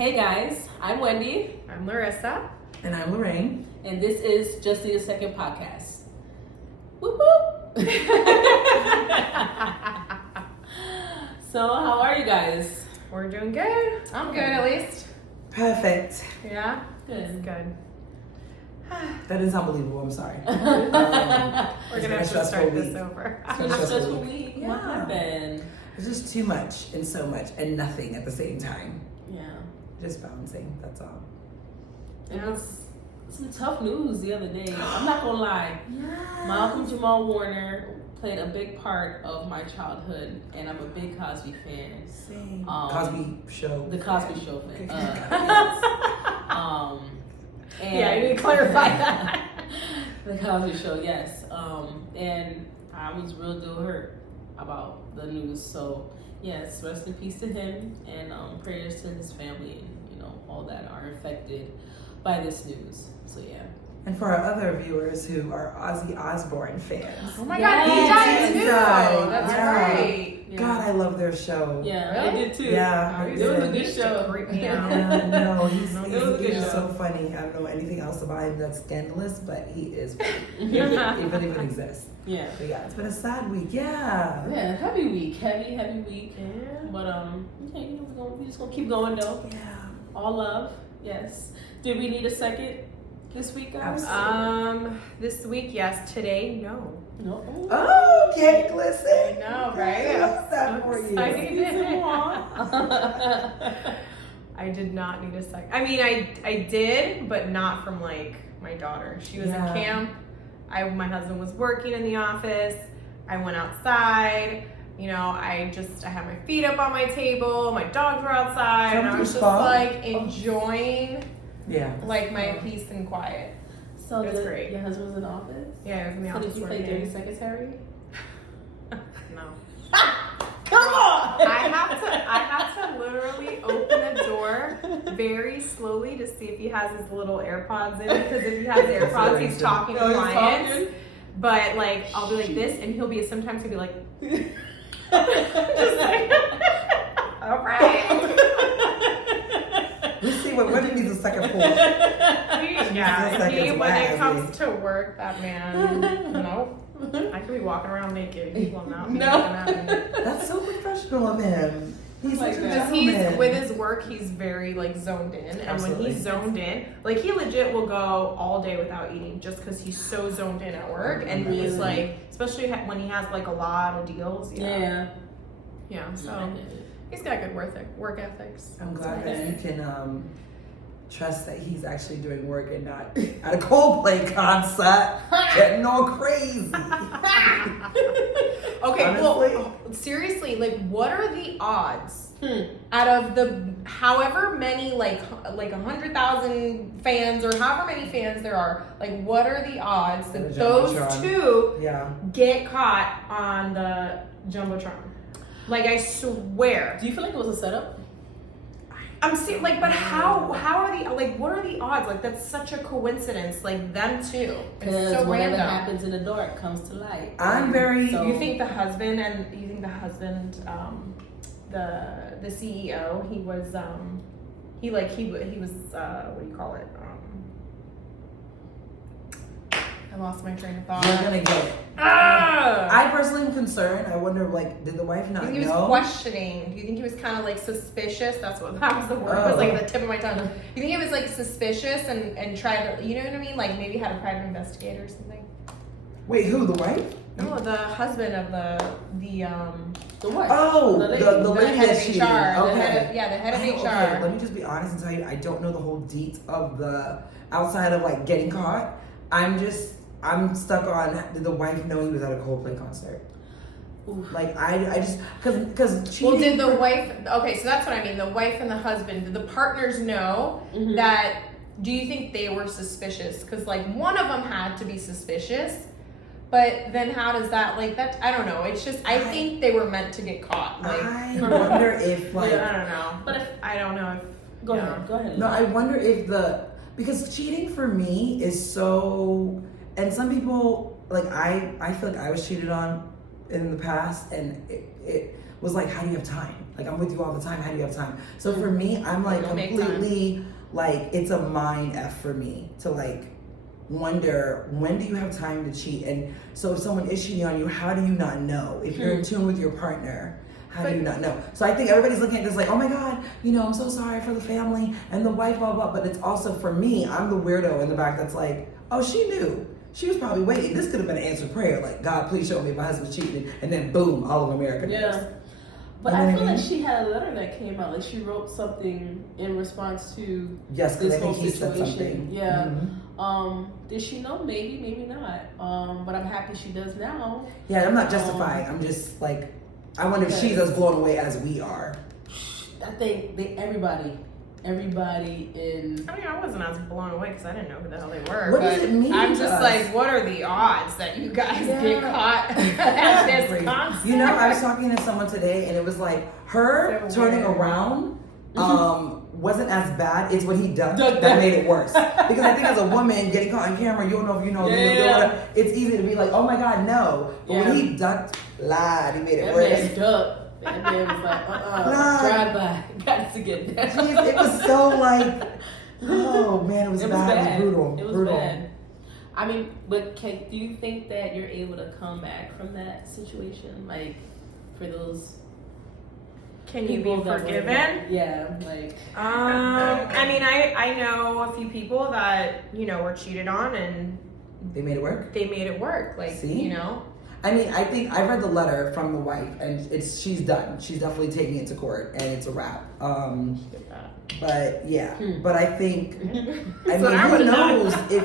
Hey guys, I'm Wendy. I'm Larissa. And I'm Lorraine. And this is Just Need a Second podcast. Whoop whoop. So, how are you guys? We're doing good. I'm good at least. Perfect. Yeah? Good. Good. That is unbelievable. I'm sorry. We're going to been a have to stressful start week. this over. It's been a stressful Week. week. What Yeah. happened? It's just too much and so much and nothing at the same time. Yeah. Just bouncing. That's all. It was some tough news the other day. I'm not gonna lie. Malcolm Jamal Warner played a big part of my childhood, and I'm a big Cosby fan. Same. Cosby Show. The Cosby Show fan. Okay. Yes. And Yeah, you need to clarify that. The Cosby Show, yes. And I was real deal hurt about the news. So yes, rest in peace to him, and prayers to his family, and all that are affected by this news. So yeah. And for our other viewers who are Ozzy Osbourne fans. Oh my Yes. God, he died too. died. That's Yeah. right. Yeah. God, I love their show. Yeah, Really? I did too. Yeah, it was a good Used to show. creep me out. Yeah, no, he's It was a good show. so funny. I don't know anything else about him that's scandalous, but he is funny. If it even exists. Yeah. But yeah, it's been a sad week. Yeah. Yeah, heavy week, heavy week. Yeah. But okay, we just gonna keep going though. Yeah. All love, yes. Did we need a second this week, guys? Absolutely. This week, yes. Today, no. No. Oh, okay, listen. I know, right? I love that for you. I did not need a sec. I mean, I did, but not from like my daughter. She was Yeah. in camp. My husband was working in the office. I went outside. I had my feet up on my table. My dogs were outside, and I was just like enjoying like my peace and quiet. So It was great. Your husband was in the office? Yeah, I was in the So office did you play working. Dirty Secretary? No. Come on! I have to literally open the door very slowly to see if he has his little AirPods in, because if he has AirPods, he's talking to clients. But like, I'll be like this, and sometimes he'll be like, just like, all right. Let's see what needs a second pull. Yeah, when it comes to work, that man, nope. I could be walking around naked. He will not be looking at me. That's so professional of him. He's Like such a that. gentleman. With his work, he's very like zoned in, and Absolutely. when he's zoned in, like he legit will go all day without eating just because he's so zoned in at work, and he's like, especially when he has like a lot of deals. Yeah. So he's got good work ethics. I'm glad that you can trust that he's actually doing work and not at a Coldplay concert getting all crazy. Okay, Honestly. well, seriously, like, what are the odds out of the however many, like 100,000 fans or however many fans there are? Like, what are the odds that those two get caught on the jumbotron? Like, I swear. Do you feel like it was a setup? I'm saying, like, but how are the, like, what are the odds? Like, that's such a coincidence. Like, them two. It's Because so whatever random. happens in the dark comes to light. I'm very. So- You think the husband, the CEO, he was, he was, what do you call it? I lost my train of thought. You're gonna get it. Ah! I personally am concerned. I wonder, like, did the wife Do not you think he was know? questioning? Do you think he was kind of like suspicious? That was the word. It was like at the tip of my tongue. Do you think he was like suspicious and tried to, you know what I mean? Like maybe had a private investigator or something? Wait, who? The wife? No, the husband of the what? Oh, The lady. the the lady head that of she. HR. Okay. The head of HR. Okay, let me just be honest and tell you, I don't know the whole deets of the outside of like getting caught. I'm stuck on. Did the wife know he was at a Coldplay concert? Oof. Like I just because cheating. Well, did the wife? Okay, so that's what I mean. The wife and the husband. Did the partners know that? Do you think they were suspicious? Because like one of them had to be suspicious, but then how does that like that? I don't know. It's just I think they were meant to get caught. Like I wonder if like I don't know. But if I don't know if go ahead. no, I wonder if because cheating for me is so, and some people like I feel like I was cheated on in the past, and it was like, how do you have time? Like, I'm with you all the time. How do you have time? So for me, I'm like completely like, it's a mind F for me to like wonder, when do you have time to cheat? And so if someone is cheating on you, how do you not know? If you're in tune with your partner, how do you not know? So I think everybody's looking at this like, oh my God, you know, I'm so sorry for the family and the wife, blah, blah. But it's also for me, I'm the weirdo in the back that's like, oh, she knew. She was probably waiting. This could have been an answered prayer. Like, God, please show me my husband's cheating. And then boom, all of America knows. Yeah. But I feel like she had a letter that came out. Like she wrote something in response to this whole situation. Yeah. Did she know? Maybe, maybe not. But I'm happy she does now. Yeah, I'm not justified. I'm just like, I wonder if she's as blown away as we are. I think everybody in. I mean, I wasn't as blown away because I didn't know who the hell they were. What does it mean? I'm just like, what are the odds that you guys get caught at this concert? You know, I was talking to someone today, and it was like her turning around wasn't as bad as what he done that made it worse. Because I think as a woman getting caught on camera, you don't know if you know it's easy to be like, oh my God, no. But when he ducked, lied, he made it worse. That man was like, drive by, got to get that. Jeez, it was so like, oh man, it was bad. It was brutal. It was bad. I mean, but do you think that you're able to come back from that situation? Like, for those Can you be forgiven? Yeah, like. I mean, I know a few people that, you know, were cheated on and they made it work. Like, see? You know. I mean, I think I read the letter from the wife, and she's done. She's definitely taking it to court, and it's a wrap. But yeah, but I think I mean, who knows if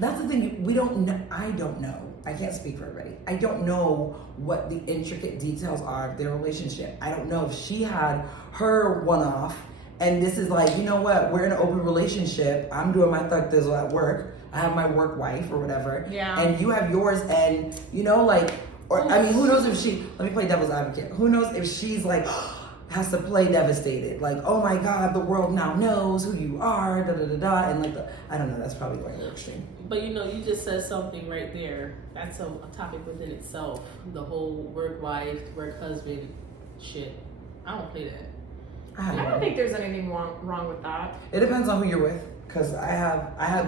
that's the thing. We don't know. I don't know. I can't speak for everybody. I don't know what the intricate details are of their relationship. I don't know if she had her one-off, and this is like, you know what? We're in an open relationship. I'm doing my thug thizzle at work. I have my work wife or whatever. Yeah. And you have yours, and you know, like, or I mean, who knows if she? Let me play devil's advocate. Who knows if she's like has to play devastated, like, oh my God, the world now knows who you are, da da da da, and like, I don't know. That's probably going a little extreme. But you know, you just said something right there. That's a topic within itself. The whole work wife, work husband shit. I don't play that. I don't think there's anything wrong with that. It depends on who you're with, because I had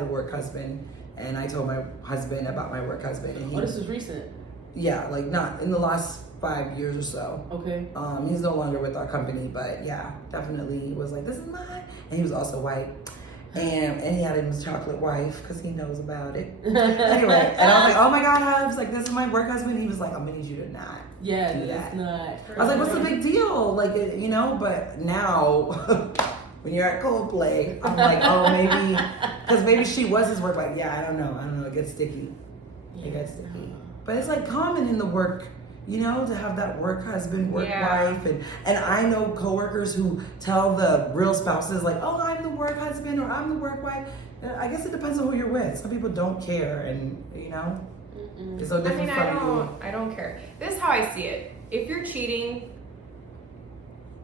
a work husband, and I told my husband about my work husband. And this was recent. Yeah, like not in the last 5 years or so. Okay. He's no longer with our company, but yeah, definitely was like, this is mine. And he was also white. And he had his chocolate wife because he knows about it. Anyway, and I was like, oh my God, Hubs, like, this is my work husband. He was like, I'm gonna need you to not do that. Not. I was like, what's the big deal? Like, you know, but now when you're at Coldplay, I'm like, oh, maybe, because maybe she was his work wife. Yeah, I don't know. It gets sticky. It gets sticky. But it's like common in the work, you know, to have that work husband, work wife. And I know coworkers who tell the real spouses like, oh, I'm the work husband or I'm the work wife. I guess it depends on who you're with. Some people don't care, and you know, it's so different from you. I don't care. This is how I see it. If you're cheating,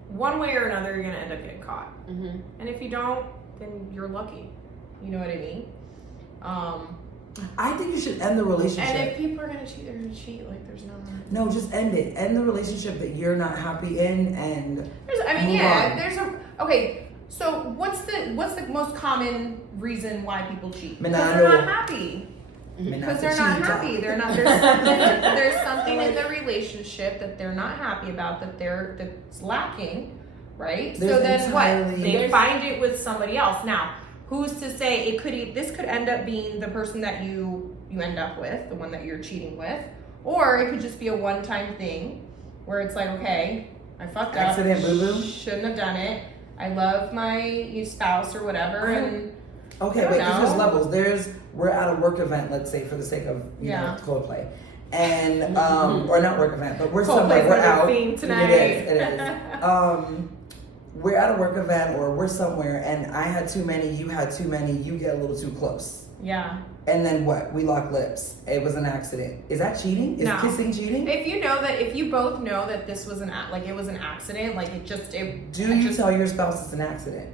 one way or another, you're gonna end up getting caught. And if you don't, then you're lucky. You know what I mean? I think you should end the relationship. And if people are gonna cheat, they're gonna cheat. Like, there's no, just end it. End the relationship that you're not happy in, and move on. Okay. So what's the most common reason why people cheat? Because Menano. they're not happy. Because they're not happy. They're not. There's something in the relationship that they're not happy about, that's lacking, right? So then what? They find it with somebody else. Now, who's to say this could end up being the person that you end up with, the one that you're cheating with, or it could just be a one-time thing where it's like, okay, I fucked up. Accident, boo-boo. Shouldn't have done it. I love my spouse or whatever, and okay, but there's levels. We're at a work event, let's say, for the sake of know, Coldplay, and or not work event, but we're somewhere. We're out. Tonight. It is. We're at a work event or we're somewhere, and I had too many, you had too many, you get a little too close. Yeah. And then what? We lock lips. It was an accident. Is that cheating? Is kissing cheating? If you both know that this was it was an accident, like do you tell your spouse it's an accident?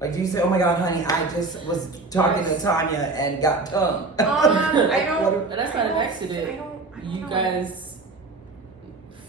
Like, do you say, oh my God, honey, I just was talking to Tanya and got tongue? I don't. That's not an accident. You guys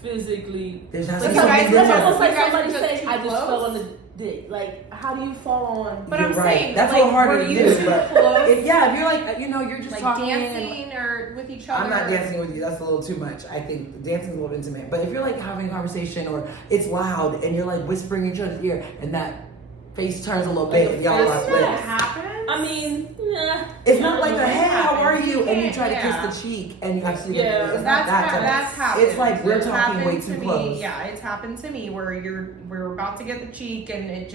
physically. There's It's not you guys- almost you like guys somebody are just saying, too "I just close?" fell on the dick." Like, how do you fall on? But You're I'm right. saying, That's like, a little harder were to you do, too but close? if you're like, you're just Like talking. dancing or with each other. I'm not dancing with you. That's a little too much. I think dancing is a little intimate. But if you're like having a conversation or it's loud and you're like whispering in each other's ear and that face turns a little bit and y'all lock Doesn't that lips. happen? I mean, nah. It's not like a It hey, how are happens. you? You And you can't- try to yeah. kiss the cheek and you actually Yeah. it's not that type. That's happened. It's like we're It's talking happened way to too me. close. Yeah, it's happened to me where we're about to get the cheek and it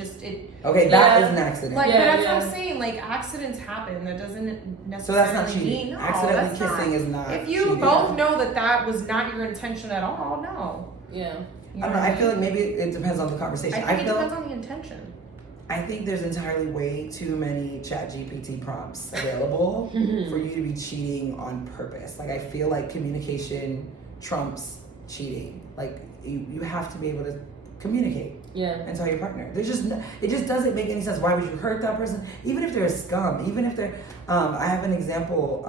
Okay, that Yeah. is an accident. like Yeah, but that's yeah. what I'm saying. Like accidents happen. That doesn't necessarily So that's not cheating. mean no. Accidentally That's kissing not. is not. If you cheating. both know that that was not your intention at all, no. Yeah. You I don't know. I feel like maybe it depends on the conversation. I think it feel depends on the intention. I think there's entirely way too many ChatGPT prompts available for you to be cheating on purpose. Like I feel like communication trumps cheating. Like you have to be able to communicate Yeah. and tell your partner. There's just it just doesn't make any sense. Why would you hurt that person? Even if they're a scum. Even if they're I have an example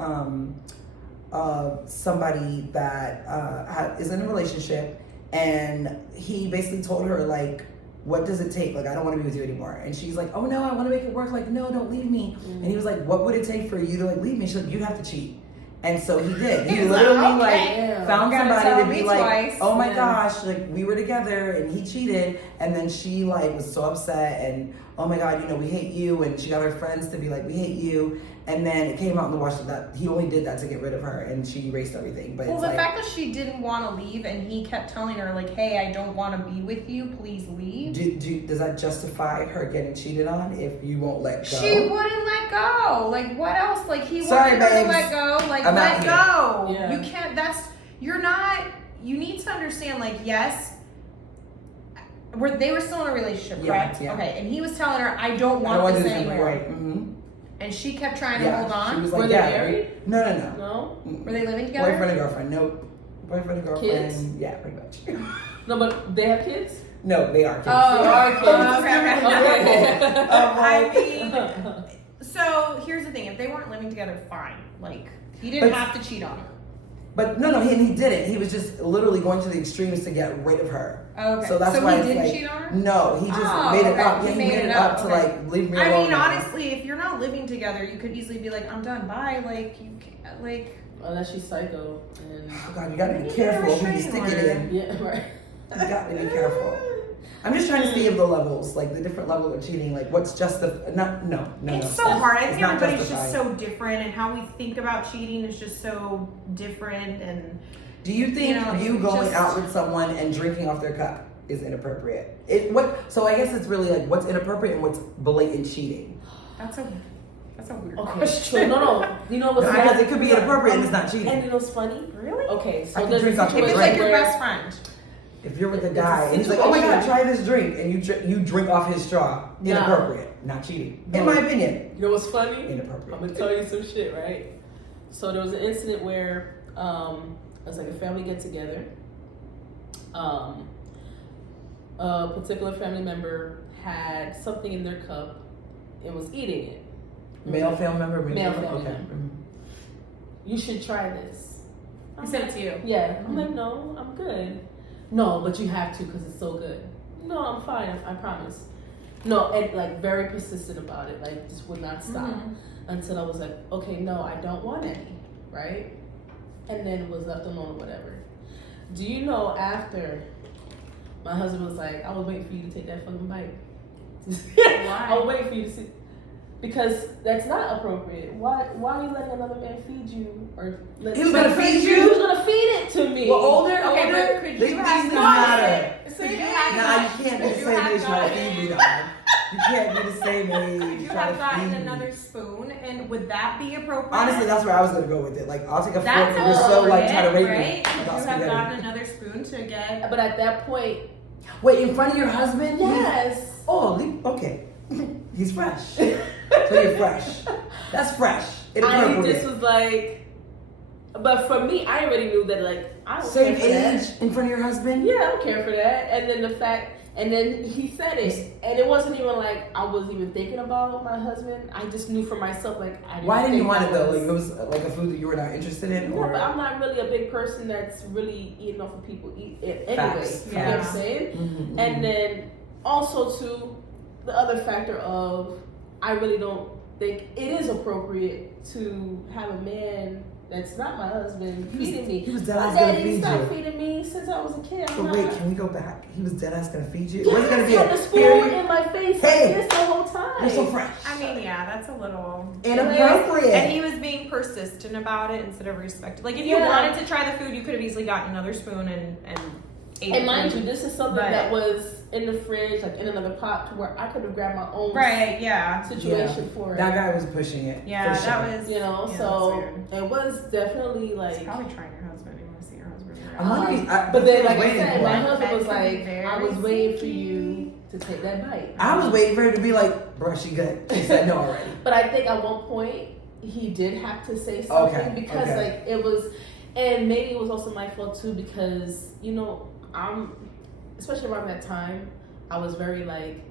of somebody that is in a relationship and he basically told her like, what does it take? Like, I don't want to be with you anymore. And she's like, oh no, I want to make it work. Like, no, don't leave me. And he was like, what would it take for you to like leave me? She's like, you have to cheat. And so he did. He He's literally like, like okay. found You gotta somebody tell to be me like, twice. oh my Yeah. gosh, like we were together and he cheated. And then she like was so upset and oh my God, we hate you. And she got her friends to be like, we hate you. And then it came out in the wash that he only did that to get rid of her and she erased everything. But Well, it's the like, fact that she didn't want to leave and he kept telling her like, "Hey, I don't want to be with you. Please leave." does that justify her getting cheated on if you won't let go? She wouldn't let go. Like what else? Like he Sorry, wanted her to babes. let go. Like I'm let out go. Yeah. You can't. You're not. You need to understand. Like yes, they were still in a relationship, Yeah, correct? yeah. Okay, and he was telling her, "I don't I want don't want this this anymore," right. Mm-hmm. and she kept trying to Yeah, hold she on. was Were like, they yeah. married? No. No. Mm-mm. Were they living together? Boyfriend and girlfriend? Nope. Boyfriend and girlfriend. Kids? Yeah, pretty much. No, but they have kids. No, they are kids. Oh, They are kids. okay. I Okay. mean, so here's the thing: if they weren't living together, fine. Like he didn't But- have to cheat on her. But no, he didn't. He was just literally going to the extremes to get rid of her. Okay. So that's so why he it's didn't like, cheat on her? No, he just Oh, made it okay. up. Yeah, He he made made it it up, up to okay. like leave me I alone. mean, now. honestly, if you're not living together, you could easily be like, "I'm done, bye." Like you can't, like. Unless she's psycho. And Oh God, you gotta be You careful who you restrain stick it order. in. yeah, right. You got to be careful. I'm just trying to see of the levels, like the different levels of cheating. Like what's just the no. It's so hard. I It's think not everybody's just justified. so different, and how we think about cheating is just so different. And Do you think You know, you going just- out with someone and drinking off their cup is inappropriate? So I guess it's really like what's inappropriate and what's blatant cheating. that's a weird Okay. question. So no. You know what's Because funny? it could be inappropriate and it's not cheating. And you know what's funny? Really? Okay, I so can there's drink a off If your it's situation like your where best friend. If you're with a It's guy a and he's like, "Oh my God, situation. try this drink," and you drink off his straw, Nah. inappropriate, not cheating. In No. my opinion, you know what's funny? inappropriate. I'm gonna tell you some shit, right? So there was an incident where it was like a family get together. A particular family member had something in their cup and was eating it. Male family member, Male family okay. member. You should try this. He said it to you. Yeah. I'm like, no, I'm good. No, but you have to because it's so good. No, I'm fine. I promise. No, and like very persistent about it. Like just would not stop Mhm. until I was like, okay, no, I don't want any, right? And then was left alone or whatever. Do you know after my husband was like, I was waiting for you to take that fucking bite. Why? I was waiting for you to see. Because that's not appropriate. Why are you letting another man feed you? Or let He was gonna feed you? He was gonna feed it to me. Well, older, Okay, older, but could these you things have matter. Could you have Nah, got- you can't be could the you same have age trying to gotten- feed me, dog. You can't be the same Could age you trying have to gotten feed me. another spoon, and would that be appropriate? Honestly, that's where I was gonna go with it. Like, I'll take a fork That's and you're so like trying to rape right? me. Could you about have spaghetti. gotten another spoon to get? But at that point, Wait, in front of your husband? yes. Okay. He's fresh. So you're fresh. That's fresh. I Inappropriate. just was like, but for me, I already knew that like I don't Same care for that. age in front of your husband? Yeah, I don't care for that. And then the fact, and then he said it, and it wasn't even like I was even thinking about my husband. I just knew for myself, like, I didn't Why didn't you think want it that though? Like it was like a food that you were not interested in, No, or but I'm not really a big person that's really eating off of people eat it anyway. Facts. You know what I'm saying? And then also too, the other factor of I really don't think it is appropriate to have a man that's not my husband feeding me. He was dead My ass gonna daddy feed stopped you. feeding me since I was a kid. I'm But not, wait, can we go back? He was dead ass gonna feed you. It yes, wasn't gonna be had a the spoon period. in my face Hey, like this the whole time. You're so fresh. I mean, yeah, that's a little Inappropriate. And he was being persistent about it instead of respected. Like if you Yeah. wanted to try the food, you could have easily gotten another spoon and ate And the mind food. you, this is something But- that was in the fridge, like in another pot, to where I could have grabbed my own Right, yeah. situation for it. That guy was pushing it. Yeah, for that sure. was You know, yeah, so that's it was definitely weird. like. It's probably trying your husband. You want to see your husband. I'm wondering, but then, like I waiting said, for my it. husband was That could be like, very I was waiting for sneaky. you to take that bite. I was waiting for her to be like, bro, she good. She said no already. But I think at one point he did have to say something Okay, because okay. like it was, and maybe it was also my fault too because you know especially around that time I was very like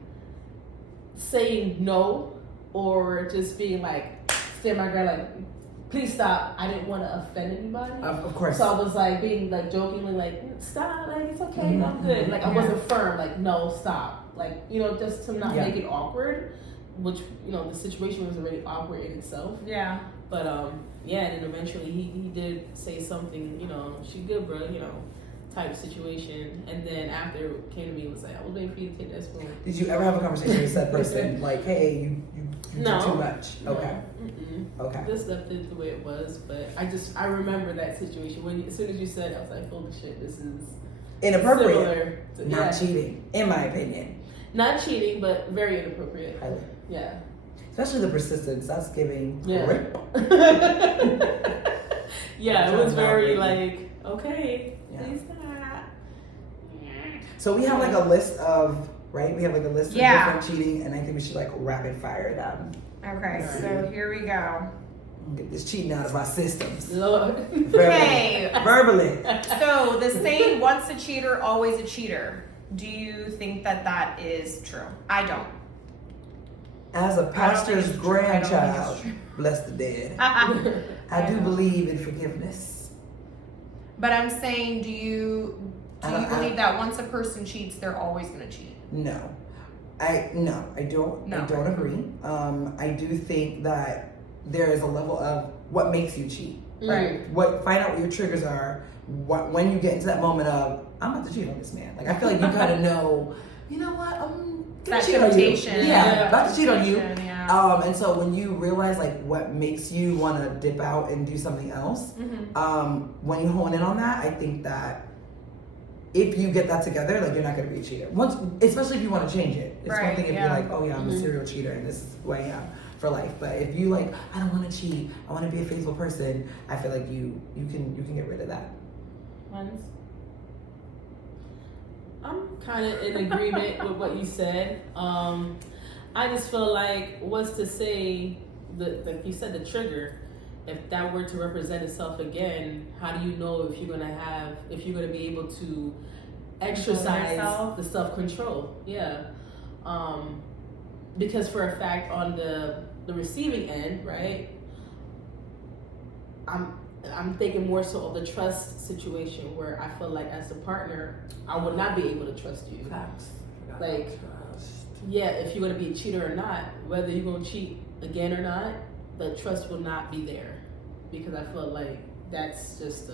saying no or just being like stand my ground like please stop. I didn't want to offend anybody. Of course. So I was like being like jokingly like stop, like it's okay, Mhm, I'm good. Like I yeah. wasn't firm, like no, stop. Like, you know, just to not Yeah. make it awkward, which, you know, the situation was already awkward in itself. Yeah. But yeah, and then eventually he did say something, you know, she good, bro, you know, type situation. And then after it came to me, it was like, I was waiting for you to take that spoon. Did you ever have a conversation with said person like, hey, you No. do too much? Okay. No. Okay. Just left it the way it was, but I remember that situation when as soon as you said it, I was like, holy shit, this is Inappropriate. similar to, Not yeah. cheating, in my opinion. Not cheating, but very inappropriate. Highly. Yeah. Especially the persistence. That's giving. Yeah. Correct. Yeah, it was very Not like, okay, Yeah. please stop. So we have like a list of, right? We have like a list of Yeah. different cheating, and I think we should like rapid fire them. Okay, Right. so here we go. Get this cheating out of our systems. Lord. Okay. Verbally. So the saying "once a cheater, always a cheater." Do you think that that is true? I don't. As a pastor's it's true. I don't think it's grandchild, true. bless the dead. but I do believe in forgiveness. I'm saying, do you I- believe that once a person cheats, they're always going to cheat? No. I don't. No. I don't agree. I do think that there is a level of what makes you cheat. Right. Find out what your triggers are. When you get into that moment of I'm about to cheat on this man. Like I feel like you kind of know. You know what? I'm gonna That cheat on you. temptation. Yeah, about to cheat on you. Yeah. And so when you realize like what makes you want to dip out and do something else, Mhm. when you hone in on that, I think that if you get that together, like you're not gonna be a cheater. Once, especially if you want to change it. It's one Right, thing if yeah. you're like, oh yeah, I'm a Mhm. serial cheater and this is who I am for life. But if you like, I don't want to cheat, I want to be a faithful person, I feel like you can get rid of that. Mine's- I'm kind of in agreement with what you said. I just feel like what's to say, like you said, the trigger. If that were to represent itself again, how do you know if you're gonna be able to exercise yourself? the self-control? Yeah. Because for a fact on the receiving end, right? I'm thinking more so of the trust situation where I feel like as a partner, I would not be able to trust you. Facts. Like, yeah, if you're gonna be a cheater or not, whether you're gonna cheat again or not, the trust will not be there because I feel like that's just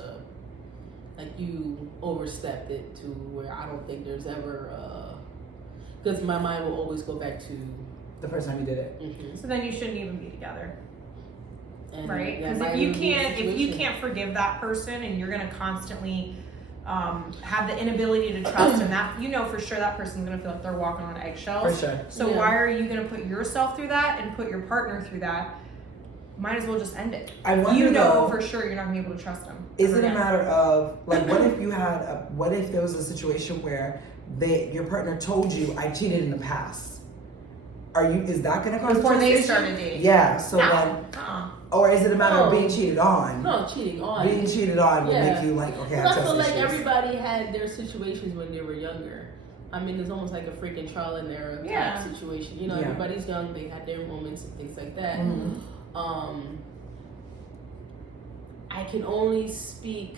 like you overstepped it to where I don't think there's ever because my mind will always go back to The first time you did it. So then you shouldn't even be together, and right? that Because might if you even be the can't situation. forgive that person, and you're gonna constantly have the inability to trust, and that you know for sure that person's gonna feel like they're walking on eggshells. For sure. So Yeah. why are you gonna put yourself through that and put your partner through that? Might as well just end it. I wonder You know though, for sure you're not gonna be able to trust them. is ever it a again. matter of like what if what if there was a situation where your partner told you I cheated in the past? Is that gonna cause Before trust they issue? started dating? Yeah. So No. then Uh-uh. Or is it a matter of being cheated on? No, cheating on. Being cheated on will make you like, okay, I feel like issues. everybody had their situations when they were younger. I mean, it's almost like a freaking trial and error type situation. You know, everybody's young, they had their moments and things like that. I can only speak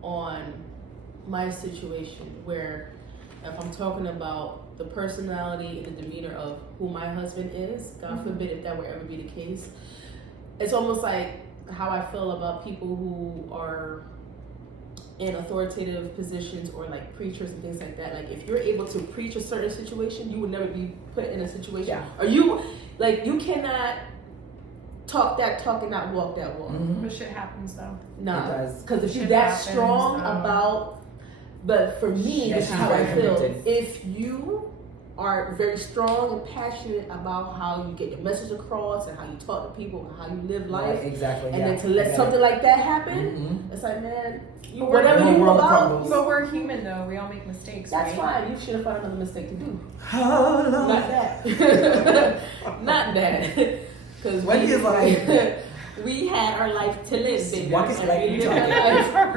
on my situation where if I'm talking about the personality and the demeanor of who my husband is, God forbid if that would ever be the case, it's almost like how I feel about people who are in authoritative positions or like preachers and things like that. Like if you're able to preach a certain situation, you would never be put in a situation. Or you cannot talk that talk and not walk that walk. But shit happens though. No, because if you're that strong about, but for me, this is how I feel. If you are very strong and passionate about how you get your message across and how you talk to people and how you live life, exactly, and then to let something like that happen, it's like, man, whatever you about. But we're human though. We all make mistakes. That's fine. You should have found another mistake to do. Oh, no. Not that. Not that. Because Wendy is like, we had our life to live, baby. Walk it like you talking.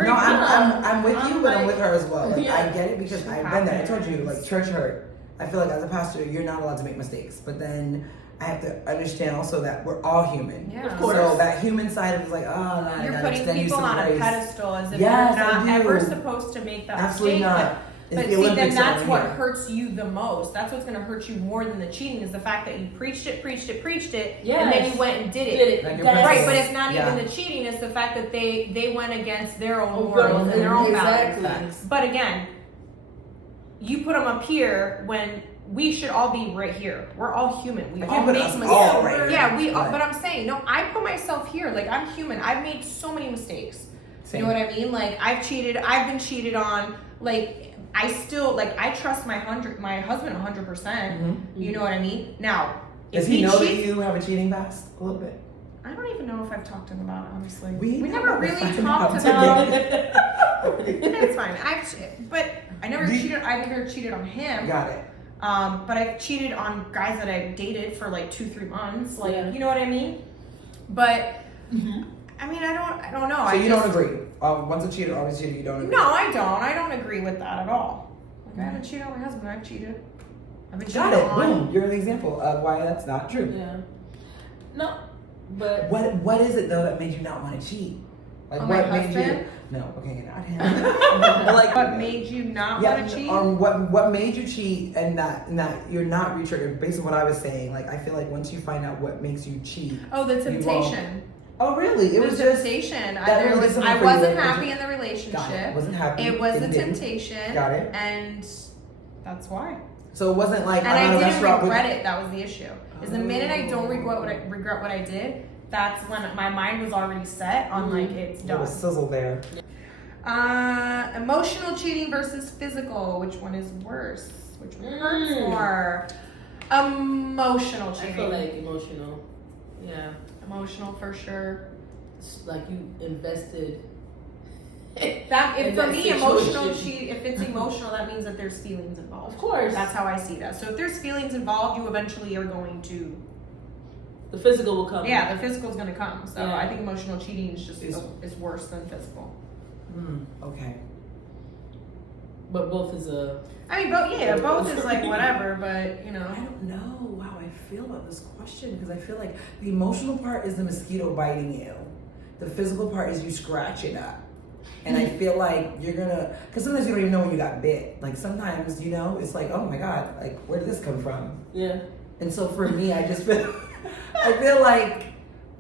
No, I'm with you, but I'm with her as well. Like, I get it because I've been there. I told you, like, church hurt. I feel like as a pastor, you're not allowed to make mistakes. But then I have to understand also that we're all human. Yeah. Of course. So that human side of it is like, oh, no, you're putting people on a pedestal as if yes, they're not ever supposed to make that Absolutely mistake. not. But see, then that's what hurts you the most. That's what's going to hurt you more than the cheating is the fact that you preached it, and then you went and did it. Right, but it's not even the cheating. It's the fact that they went against their own morals and their own values. But again, you put them up here when we should all be right here. We're all human. We all make mistakes. But I'm saying, no, I put myself here. Like, I'm human. I've made so many mistakes. Same. You know what I mean? Like, I've been cheated on. Like, I still, like, I trust my husband 100%. You know what I mean? Now, does he know that you have a cheating past? A little bit. I don't even know if I've talked to him about it, honestly. We never really talked about it. It's fine. But I never cheated on him. Got it. But I've cheated on guys that I've dated for like 2-3 months. Like, you know what I mean? But I mean, I don't know. So you don't agree? Once a cheater, always cheater. You don't agree? No, I don't. I don't agree with that at all. Like, I haven't cheated on my husband. I've cheated. I've been cheated on. Boom. You're an example of why that's not true. Yeah. No, but what is it though that made you not want to cheat? Like what made you? No, okay, not him. Like what made you not want to cheat? What made you cheat and that you're not re-triggered based on what I was saying. Like I feel like once you find out what makes you cheat. Oh, the temptation. Oh really? It was temptation. I wasn't happy in the relationship. Wasn't happy. It was the temptation. Got it. And that's why. So it wasn't like and I didn't regret it. That was the issue. Is the minute I don't regret what I did, that's when my mind was already set on like it's done. There was sizzle there. Emotional cheating versus physical. Which one is worse? Which one hurts more? Emotional cheating. I feel like emotional. Yeah. Emotional for sure. It's like you invested. For me, emotional cheat. If it's emotional, that means that there's feelings involved. Of course. That's how I see that. So if there's feelings involved, you eventually are going to. The physical will come. Yeah, the physical is going to come. So I think emotional cheating is worse than physical. Okay. But both is a. I mean, both is like whatever. But you know, I don't know how I feel about this question because I feel like the emotional part is the mosquito biting you, the physical part is you scratching up. And I feel like you're gonna, because sometimes you don't even know when you got bit. Like sometimes, you know, it's like, oh my God, like where did this come from? Yeah. And so for me, I just feel, I feel like,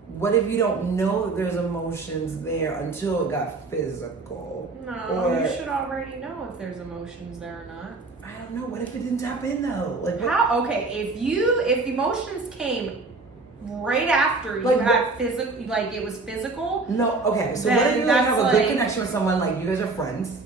what if you don't know that there's emotions there until it got physical? No, you should already know if there's emotions there or not. I don't know. What if it didn't tap in though? Like how? Okay, if emotions came right after you had physical, like it was physical. No, okay. So what if you have a good connection with someone, like you guys are friends,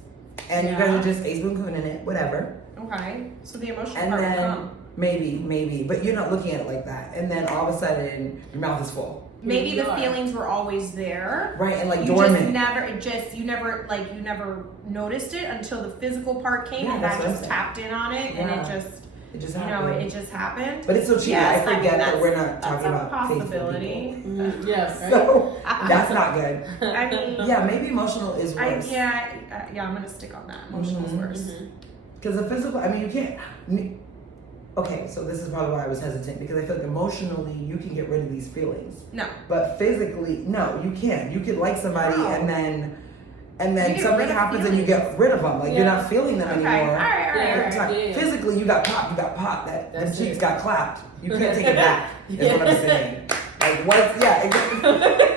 and you guys are just ace boon cooning it, whatever. Okay, so the emotional part will come. Maybe, but you're not looking at it like that. And then all of a sudden, your mouth is full. Maybe the feelings were always there, right? And like you dormant. You never noticed it until the physical part came, and that just tapped in on it, and it just. It just you know, happened. it just happened. But it's so cheap. Yes, I forget that that's- we're not talking that's a about possibility. faithful people. Yes, right. So that's not good. I mean, Yeah, maybe emotional is worse. I'm gonna stick on that. Emotional is Mhm. worse. Because the physical, I mean, you can't. Okay, so this is probably why I was hesitant, because I feel like emotionally you can get rid of these feelings, No. but physically, no, you can't. You could like somebody No. and then You get something rid of happens and you get rid of them. Like you're Yeah. not feeling them Okay. anymore. All right. It's like, Yeah. physically, you got popped. That That's them cheeks it. got clapped. You can't take it back. Is what I'm saying. Like what? Yeah, exactly.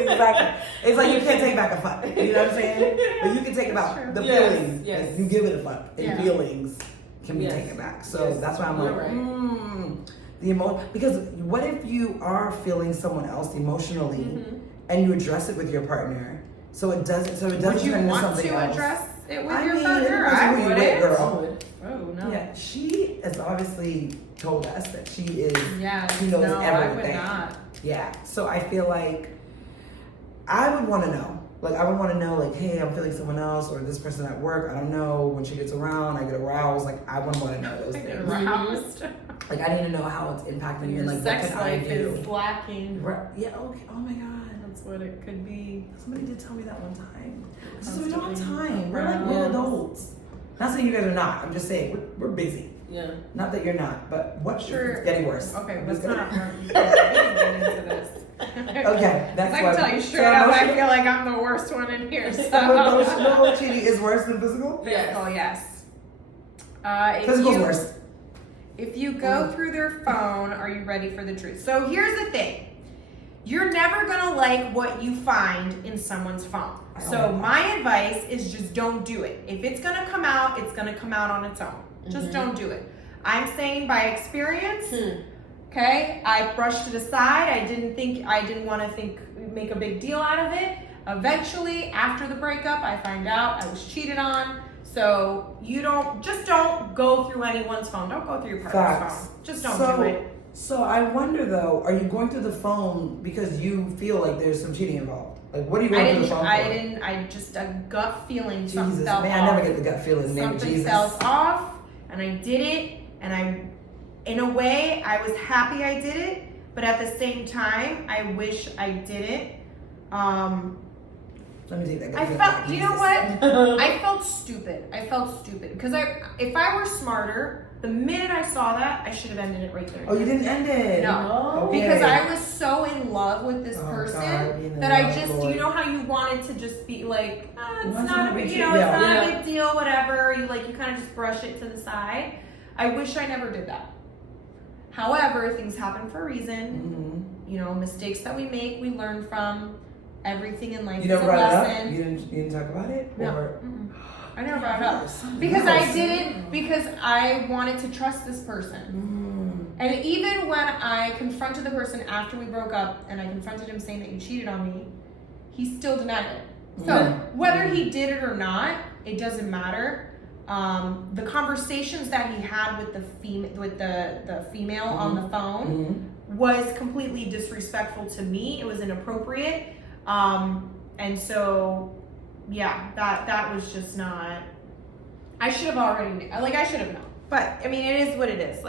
Exactly. It's like you can't take back a fuck. You know what I'm saying? But you can take it That's back. true. The Yes, feelings. yes. Like, you give it a fuck. And Yeah. feelings can be Yes. taken back. So Yes. that's why I'm You're like, right. the because what if you are feeling someone else emotionally and you address it with your partner? So it doesn't Would turn you into want something to else. address it with I your mean, partner? it depends I who you with, wouldn't. girl. Oh no. Yeah, she has obviously told us that she is. Yeah. She knows no, I would everything. not. Yeah, so I feel like I would want to know. Like I would want to know, like, hey, I'm feeling someone else, or this person at work. I don't know. When she gets around, I get aroused. Like I would want to know those I get things. aroused. Like I need to know how it's impacting me, Your and like sex what can I life do? is lacking. Right, yeah. Okay. Oh my God. That's what it could be. Somebody did tell me that one time. So we Constantly don't have time. We're like around. we're adults. Not saying you guys are not. I'm just saying we're busy. Yeah. Not that you're not, but what Sure. it's getting worse. Okay, I'm let's just not. gonna- We can get into this. Okay, that's I why. can tell you so straight up, I emotional- feel like I'm the worst one in here. So. Emotional cheating is worse than physical. Physical, yes. If Physical's you- worse. If you go through their phone, are you ready for the truth? So here's the thing. You're never gonna like what you find in someone's phone. I don't So like that. my advice is just don't do it. If it's gonna come out, it's gonna come out on its own. Just Mhm. don't do it. I'm saying by experience, okay, I brushed it aside. I didn't want to make a big deal out of it. Eventually, after the breakup, I find out I was cheated on. So don't go through anyone's phone. Don't go through your partner's Facts. phone. Just don't So- do it. So I wonder though, are you going through the phone because you feel like there's some cheating involved? Like what are you going through the phone for? I just a gut feeling. Something Jesus, felt man, off. I never get the gut feeling. In the name of Something Jesus. felt off, and I did it, and in a way, I was happy I did it, but at the same time, I wish I didn't. Let me take that gut I feeling felt, back, you know Jesus. what? I felt stupid because if I were smarter, the minute I saw that, I should have ended it right there. Oh, you didn't end it. No. Okay. Because I was so in love with this Oh, person God, being in that I love, just, Lord. you know how you wanted to just be like, it's Once not a in a big, big you know, deal. it's not Yeah. a big deal, whatever. You kind of just brush it to the side. I wish I never did that. However, things happen for a reason. Mhm. You know, mistakes that we make, we learn from. Everything in life You is never a brought it up. lesson. You didn't talk about it. No. Or Mm-mm. I never brought it up. Something Because else. I didn't, because I wanted to trust this person. And even when I confronted the person after we broke up and I confronted him saying that you cheated on me, he still denied it. So Yeah. whether he did it or not, it doesn't matter. The conversations that he had with the female on the phone was completely disrespectful to me. It was inappropriate. And so, yeah, that was just not. I should have already knew. I should have known. But I mean, it is what it is.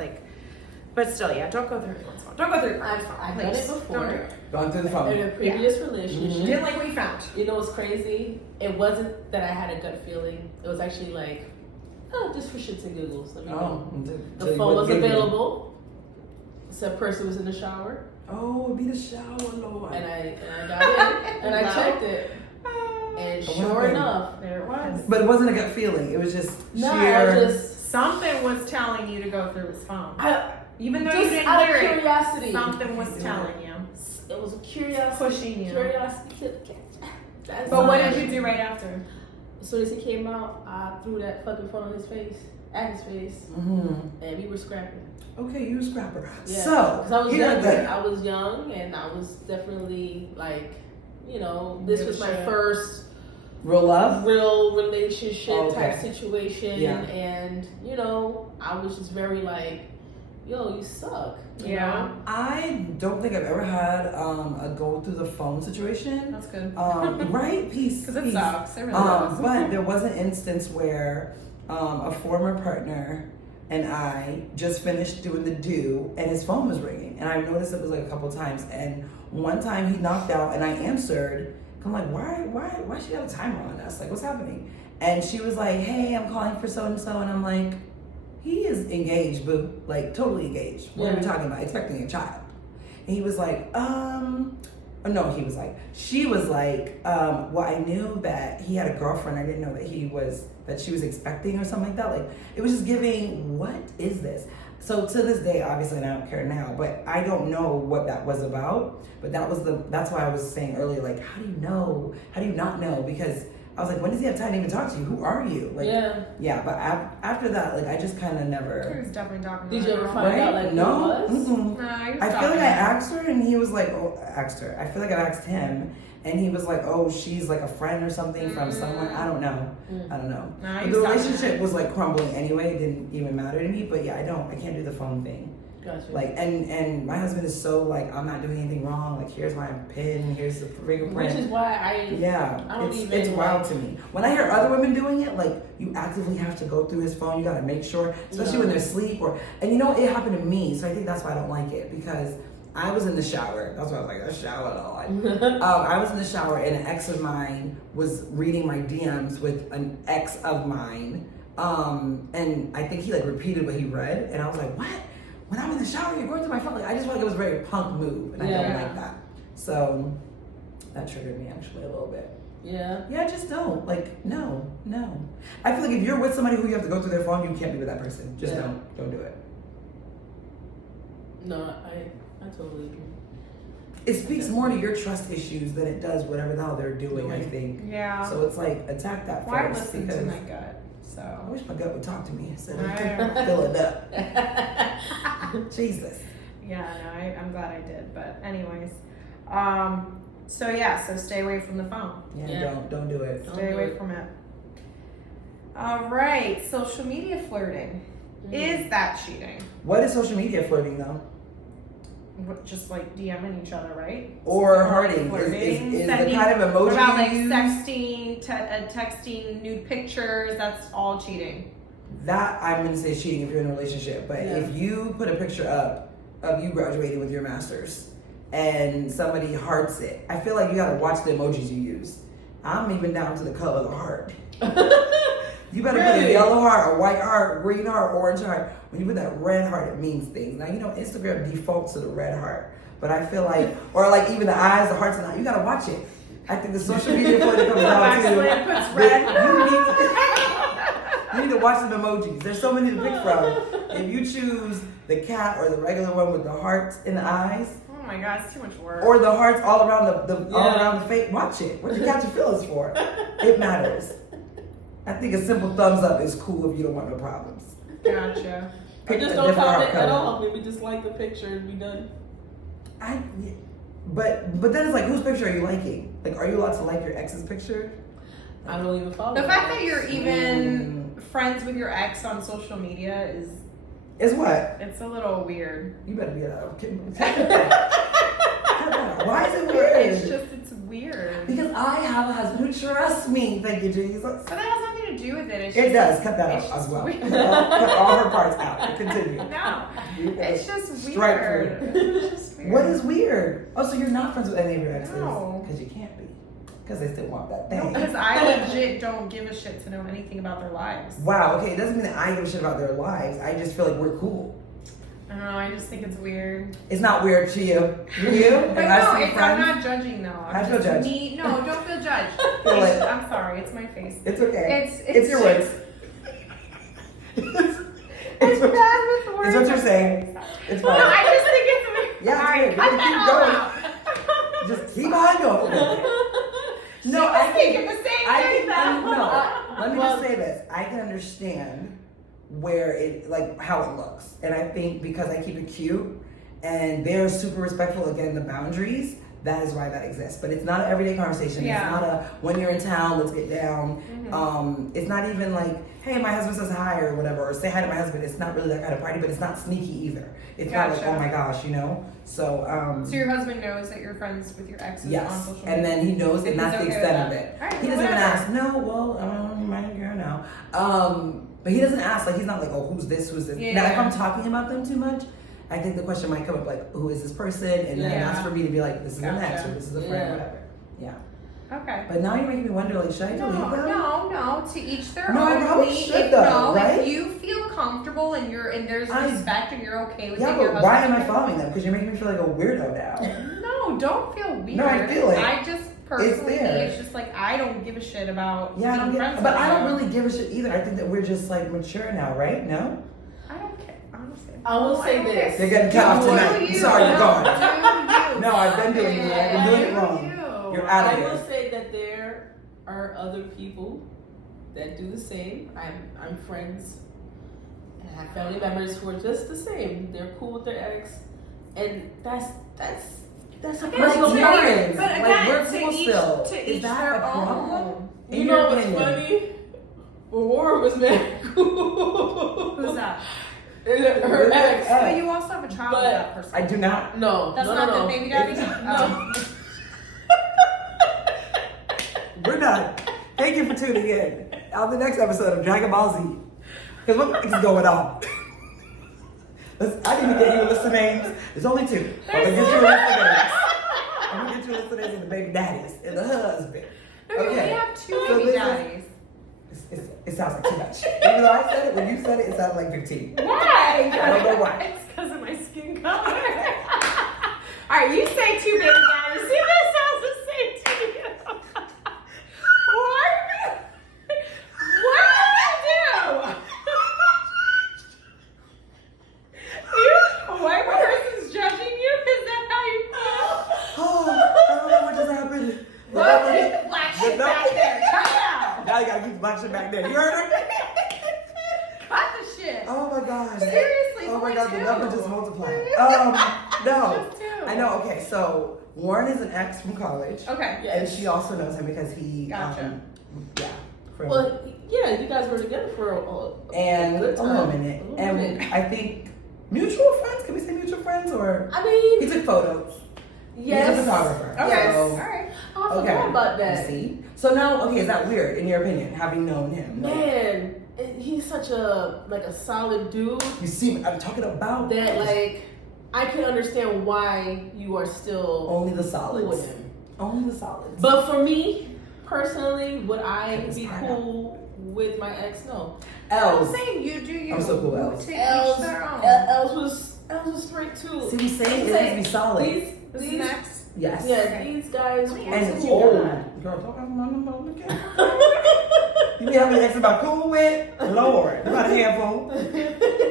But still, yeah, don't go through anyone's phone. Don't go through your partner's phone. I've done it please. before. Don't do it. Gone through the phone. In a previous relationship. Didn't like what you found. You know what's crazy? It wasn't that I had a gut feeling. It was actually like, just for shits and giggles. Let me know. Oh, The phone was available. Said person was in the shower, Oh, it'd be the shower, Lord. and I got in and I Wow. checked it, and What sure happened? enough, There it was. But it wasn't a gut feeling. It was just no, sheer. I just Something was telling you to go through his phone. Even though you just didn't out hear of it, curiosity. something was telling you. It was a curiosity, Pushing you. Curiosity to catch. That's But what all. did you do right after? As soon as he came out, I threw that fucking phone on his face, at his face, and we were scrapping. Okay, you a scrapper. Yeah. So, Because I was here young, the- I was young, and I was definitely like, this Give was a my shit. first real love. real relationship Okay. type situation, Yeah. and I was just very like, yo, you suck. you Yeah. know? I don't think I've ever had a go through the phone situation. That's good. Right? Peace. Because it peace. sucks. It really does. But there was an instance where a former partner and I just finished doing the do, and his phone was ringing, and I noticed it was like a couple times, and one time he knocked out, and I answered. I'm like, why she got a timer on us? Like, what's happening? And she was like, hey, I'm calling for so and so, and I'm like, he is engaged, boo, like totally engaged. What are we talking about? Expecting a child. And he was like, no, he was like, she was like, well, I knew that he had a girlfriend. I didn't know that she was expecting or something like that. Like, it was just giving, what is this? So to this day, obviously, and I don't care now, but I don't know what that was about. But that's why I was saying earlier, like, how do you know? How do you not know? Because I was like, when does he have time to even talk to you? Who are you? Like, yeah. But after that, like, I just kind of never. He was definitely talking. Did you ever find out like no? who it was? No, he was I feel like I asked her, and he was like, asked her. I feel like I asked him, and he was like, oh, she's like a friend or something from somewhere. I don't know. I don't know. No, But the relationship was like crumbling anyway. It didn't even matter to me. But yeah, I can't do the phone thing. Gotcha. Like, and my husband is so like, I'm not doing anything wrong. Like, here's my pin, here's the fingerprint. Which is why it's wild to me. When I hear other women doing it, like, you actively have to go through his phone. You gotta make sure, especially when they're asleep and you know, it happened to me. So I think that's why I don't like it, because I was in the shower. That's why I was like, I showered a lot. I was in the shower, and an ex of mine was reading my DMs with an ex of mine. And I think he like repeated what he read, and I was like, what? When I'm in the shower, you're going through my phone. Like, I just felt like it was a very punk move, and I don't like that. So that triggered me actually a little bit. Yeah. Yeah, just don't. Like, no. I feel like if you're with somebody who you have to go through their phone, you can't be with that person. Just don't do it. No, I totally agree. It speaks more to your trust issues than it does whatever the hell they're doing, I think. Yeah. So it's like, attack that Why first. listen to my gut? So I wish my gut would talk to me instead of fill it up. Jesus. Yeah, no, I'm glad I did. But anyways, so stay away from the phone. Yeah. Don't do it. Stay away from it. All right, social media flirting. Is that cheating? What is social media flirting though? Just like DMing each other, right? Or hearting flirting, is the kind of emoji what about like you use? texting nude pictures? That's all cheating. That I'm gonna say is cheating if you're in a relationship. But if you put a picture up of you graduating with your master's and somebody hearts it, I feel like you gotta watch the emojis you use. I'm even down to the color of the heart. You better put a yellow heart, a white heart, green heart, orange heart. When you put that red heart, it means things. Now, you know, Instagram defaults to the red heart. But I feel like, or like even the eyes, the hearts, and you gotta watch it. I think the social media flirting comes down to it puts red. You need to watch the emojis. There's so many to pick from. If you choose the cat or the regular one with the hearts in the eyes, oh my God, it's too much work. or the hearts all around all around the face, watch it. What you catch your feelings for? It matters. I think a simple thumbs up is cool if you don't want no problems. Gotcha. Just don't comment at all. Maybe just like the picture and be done. But then it's like, whose picture are you liking? Like, are you allowed to like your ex's picture? I don't even follow. The fact that you're even friends with your ex on social media is what? It's a little weird. You better be Why is it weird? It's weird. Because I have a husband who trusts me. Thank you, Jesus. But that has nothing to do with it. It does. Cut that out as well. Cut all her parts out. Continue. No. It's just weird. Strike through. It's just weird. What is weird? Oh, so you're not friends with any of your exes? No. Because you can't be. Because they still want that No, thing. because I legit don't give a shit to know anything about their lives. Wow, okay. It doesn't mean that I give a shit about their lives. I just feel like we're cool. I don't know, I just think it's weird. It's not weird to you. You? But no, I'm not judging though. I feel judged. No, don't feel judged. Feel it. I'm sorry, it's my face. It's okay. It's your words. It's bad with words. It's what you're saying. It's fine. No, I just think it's weird. Yeah, Alright, it's cut weird. that Keep all going. out. Just keep on going. No, I thinking the same thing though. No, let me just say this. I can understand where it, like, how it looks. And I think because I keep it cute and they're super respectful, again, the boundaries, that is why that exists. But it's not an everyday conversation. Yeah. It's not a, when you're in town, let's get down. Mm-hmm. It's not even like, hey, my husband says hi or whatever, or say hi to my husband. It's not really that kind of party, but it's not sneaky either. It's not like, Gotcha. oh my gosh, you know? So your husband knows that you're friends with your exes on social media? and then he knows, and He's that's the okay with extent that. of it. All right, He doesn't even whatever. ask, no, well, I'm my girl now. But he doesn't ask, like, he's not like, oh, who's this? Yeah. Now, if I'm talking about them too much, I think the question might come up like, who is this person? And then that's for me to be like, this is an ex or this is a friend, whatever. Yeah. Okay. But now you're making me wonder, like, should I delete them? No. To each their No, I own. probably should though, right? If you feel comfortable and there's respect and you're okay with it, yeah, but why am I following them? Because you're making me feel like a weirdo now. No, don't feel weird. No, I feel it. I just personally, there. it's just like I don't give a shit about Yeah, I being don't friends get, but with I don't them. really give a shit either. I think that we're just like mature now, right? No? I don't care. Honestly. I will say this. You're getting cut off tonight. I'm sorry, you're gone. Do No, I've been doing it. I've been doing it wrong. You're out of I here. will say that there are other people that do the same. I'm friends and have family members who are just the same. They're cool with their ex, and that's a personal Like, preference. But like, again, we're to cool each- still. to Is each that their a problem? own. In You your know what's opinion? funny? Well, Warren was mad cool. Who's that? Her ex. But you also have a child with But that person. I do not. No, That's no, not no, the baby daddy? No. We're done. Thank you for tuning in. On the next episode of Dragon Ball Z. Because what is going on? I need to get you a list of names. There's only two. I'm going to get you a list of names. I'm going to get you a list of names of the baby daddies and the husband. Okay. We have two So baby this is- daddies. It sounds like too much. Even though I said it, when you said it, it sounded like 15. Why? I don't know why. It's because of my skin color. Alright, you say two baby daddies. See, that sounds the same to you. What did I do? You, white person's judging you? Is that how you feel? Oh, I don't know what just happened. Black shit back there. Cut it out. Now you gotta keep the black shit back there. You heard her? Cut the shit. Oh my gosh. Seriously, Oh my only god, the two. number just multiplied. No. Just two. I know, okay, so Warren is an ex from college. Okay. Yeah. And she also knows him because he, Gotcha. yeah. From, Well, yeah, you guys were together for a and good a little time. minute. A little And minute. I think mutual friends, can we say mutual friends? Or I mean, he took photos. yes. He's a photographer. Okay. So, Alright. I forgot about that. You see? So now, okay, is that weird in your opinion, having known him? Like, Man, he's such a solid dude you see what I'm talking about? that like I can understand why you are still Only the cool solids. with him. Only the solids. But for me personally, would I Cut this be part cool with my ex? No. I'm Els. saying you do you. I'm so cool, Els. To each Els their own. was straight too. See, we say it needs to be solid. This is These next. Yes. yeah, these guys How many were exes And you cool. got? Girl, don't have my number on the camera. You be having ex about cool with? Lord, you got a handful.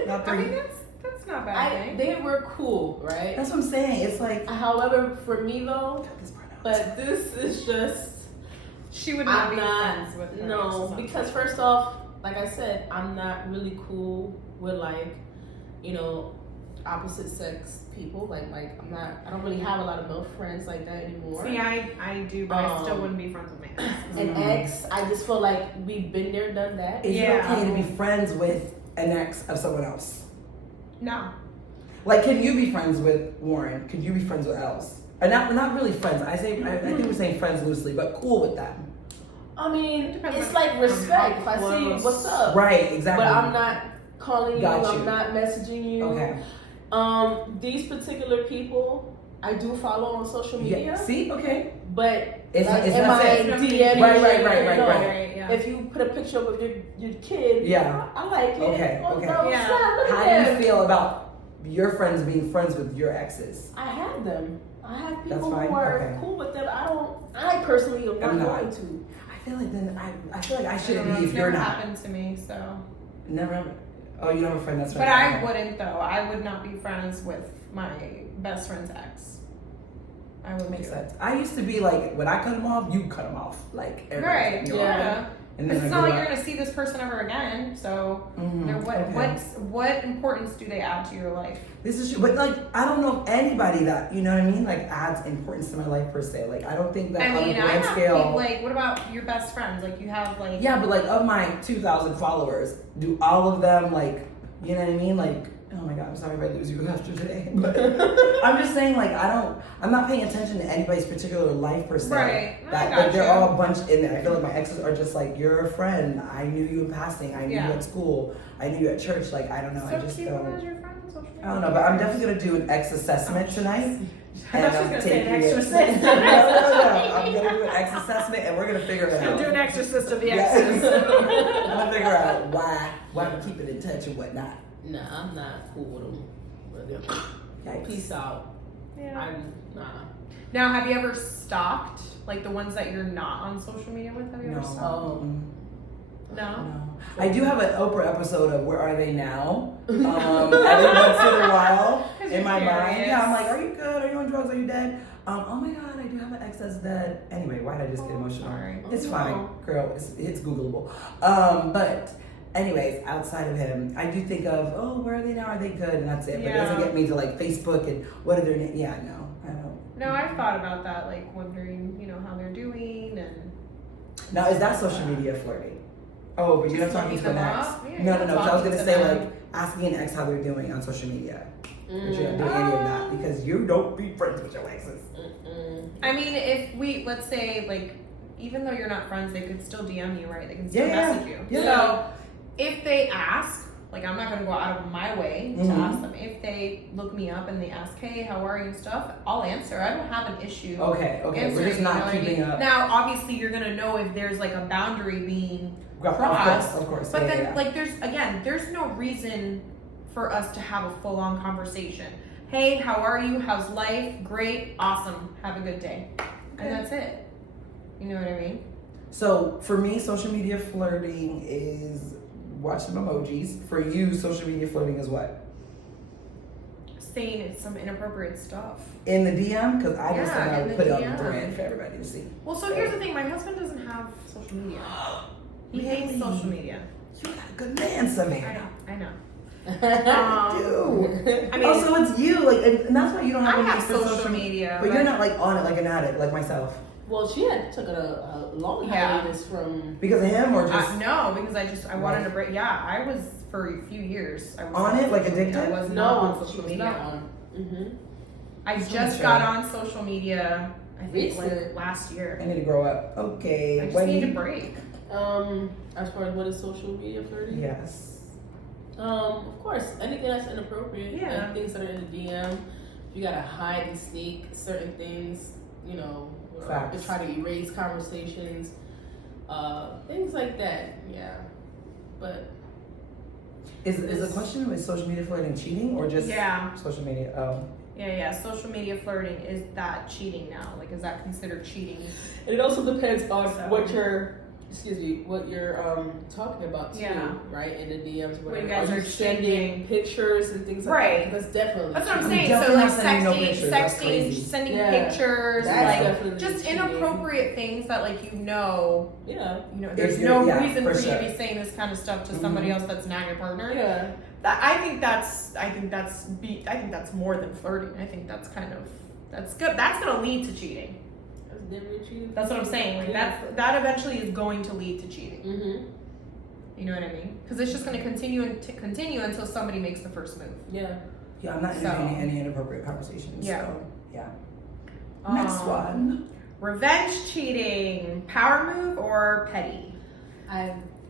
Not I mean, three. that's not a bad thing. They were cool, right? That's what I'm saying. It's like, However, for me though, cut this part out. but this is just She would not I'm be not friends with her. no, because first off, like I said, I'm not really cool with like, opposite sex people. Like I don't really have a lot of male friends like that anymore. See, I do, but I still wouldn't be friends with my ex. An ex, I just feel like we've been there, done that. Is Yeah. it okay to be friends with an ex of someone else? No. Like, can you be friends with Warren? Could you be friends with Els? Not really friends. I think we're saying friends loosely, but cool with them. I mean, Depends it's on like respect. If how I see you, close. what's up? Right, exactly. But I'm not calling you. Got I'm you. not messaging you. Okay. These particular people, I do follow on social media. Yeah. See, okay. But It's like, it's am not I it. DMing Right, you? right. Right, yeah. If you put a picture of your kid, Yeah. I like it. Okay, Oh, okay. no, Yeah. snap, look How at do you them. feel about your friends being friends with your exes? I have them. I have That's people fine, who are okay. cool with them. I personally am not I'm not. going to. I feel like then I feel like I I shouldn't don't know, be it's if you're never not. happened to me, so. Never. Oh, you don't have a friend that's But right. I wouldn't though. I would not be friends with my best friend's ex. I would Makes do sense. I used to be like, when I cut them off, you cut them off. Like, it. every, Right. you know? Yeah. And then It's I not grew like you're up. gonna see this person ever again. So, Mhm, okay. what importance do they add to your life? This is true, but like, I don't know if anybody that, you know what I mean, like adds importance to my life per se. Like, I don't think that I on mean, a I grand have scale. people, like, what about your best friends? Like, you have like. Yeah, but like of my 2,000 followers, do all of them like, you know what I mean? Like, Oh my God, I'm sorry if I lose you after today. But I'm just saying, like, I'm not paying attention to anybody's particular life per se. Right. I That got like, they're you. all a bunch in there. I feel like my exes are just like, you're a friend. I knew you in passing. I knew you at school. I knew you at church. Like, I don't know. So I just keep don't. them as your friends on social media. I don't know, but I'm definitely gonna do an ex assessment tonight. I thought she was gonna say an taking it- exorcist. No. I'm gonna do an ex assessment and we're gonna figure it out. Do an exorcist of the Yeah. exes. I'm gonna figure out why we keep it in touch and whatnot. Nah, I'm not cool with them. But yeah. Yikes. Peace out. Yeah. I'm nah. Now, have you ever stalked like the ones that you're not on social media with? Have you ever No. stalked? Oh. No. No. I do have an Oprah episode of Where Are They Now? Every once in a while in my mind. Yeah, I'm like, are you good? Are you on drugs? Are you dead? Oh my God, I do have an ex that's dead. Anyway, why did I just get emotional? Sorry. It's Oh, fine, no. girl. It's Googleable. But anyways, outside of him, I do think of, oh, where are they now? Are they good? And that's it. But it doesn't Yeah. get me to like Facebook and what are their names? Yeah, no, I don't. No, I've thought about that, like wondering, how they're doing and. Now, is that social media flirting? Oh, but you're not Just talking to an looking them ex. up? Yeah, No. you're So I was talking gonna to say them. like asking an ex how they're doing on social media. But you're not doing any of Mm. that because you don't be friends with your exes. I mean, if we, let's say, like, even though you're not friends, they could still DM you, right? They can still Yeah, message you. yeah. So if they ask, like, I'm not gonna go out of my way to Mhm. ask them. If they look me up and they ask, hey, how are you and stuff, I'll answer. I don't have an issue. Okay, we're answering, just you know not what I keeping mean? up. Now, obviously, you're gonna know if there's like a boundary being Of course. but yeah, then, yeah. like, there's no reason for us to have a full-on conversation. Hey, how are you? How's life? Great, awesome. Have a good day, and that's it. You know what I mean? So for me, social media flirting is watch some emojis. For you, social media flirting is what? Saying it's some inappropriate stuff. In the DM? Because I just Yeah, don't know in the put it on the DM. thread for everybody to see. Well, so here's the thing. My husband doesn't have social media. He hates Really? social media. You got a good man, Samantha. I know. Dude. I mean, Oh, so it's you, like, and that's why you don't have I any have for social media, But you're not like on it like an addict, like myself, Well, she had took a long Yeah. hiatus from. because of him, or just no, because I wanted to break. Yeah, I was for a few years. I was On it, like social media. addicted? I was not on she social was media. not on. Mm-hmm. I So just much got better. on social media. I think Recent. like last year. I need to grow up. Okay, I just when need you- a break. As far as what is social media flirting? Yes. Of course, anything that's inappropriate. Yeah. Like things that are in the DM. You gotta hide and sneak certain things. Or Facts. to try to erase conversations. Things like that. Yeah. But Is the question is social media flirting cheating or just Yeah, social media? Oh, yeah. Social media flirting, is that cheating now? Like, is that considered cheating? it also depends on So- what you're talking about too, Yeah. right? In the DMs, When whatever. you guys are you sending exchanging- pictures and things like Right. that? That's definitely That's what I'm cheating. saying. So definitely like not sending no sexting, pictures. That's crazy. sending Yeah. pictures, That's like definitely just cheating. inappropriate things that like Yeah. there's If no you're- yeah, reason for for you sure. to be saying this kind of stuff to somebody else that's not your partner. Yeah. I think that's more than flirting. I think that's good. That's gonna lead to cheating. That's definitely cheating. That's what I'm saying. Like that eventually is going to lead to cheating. Mm-hmm. You know what I mean? Because it's just gonna continue until somebody makes the first move. Yeah. yeah. I'm not So- entertaining any inappropriate conversations. Yeah. So, yeah. Next one. Revenge cheating, power move or petty?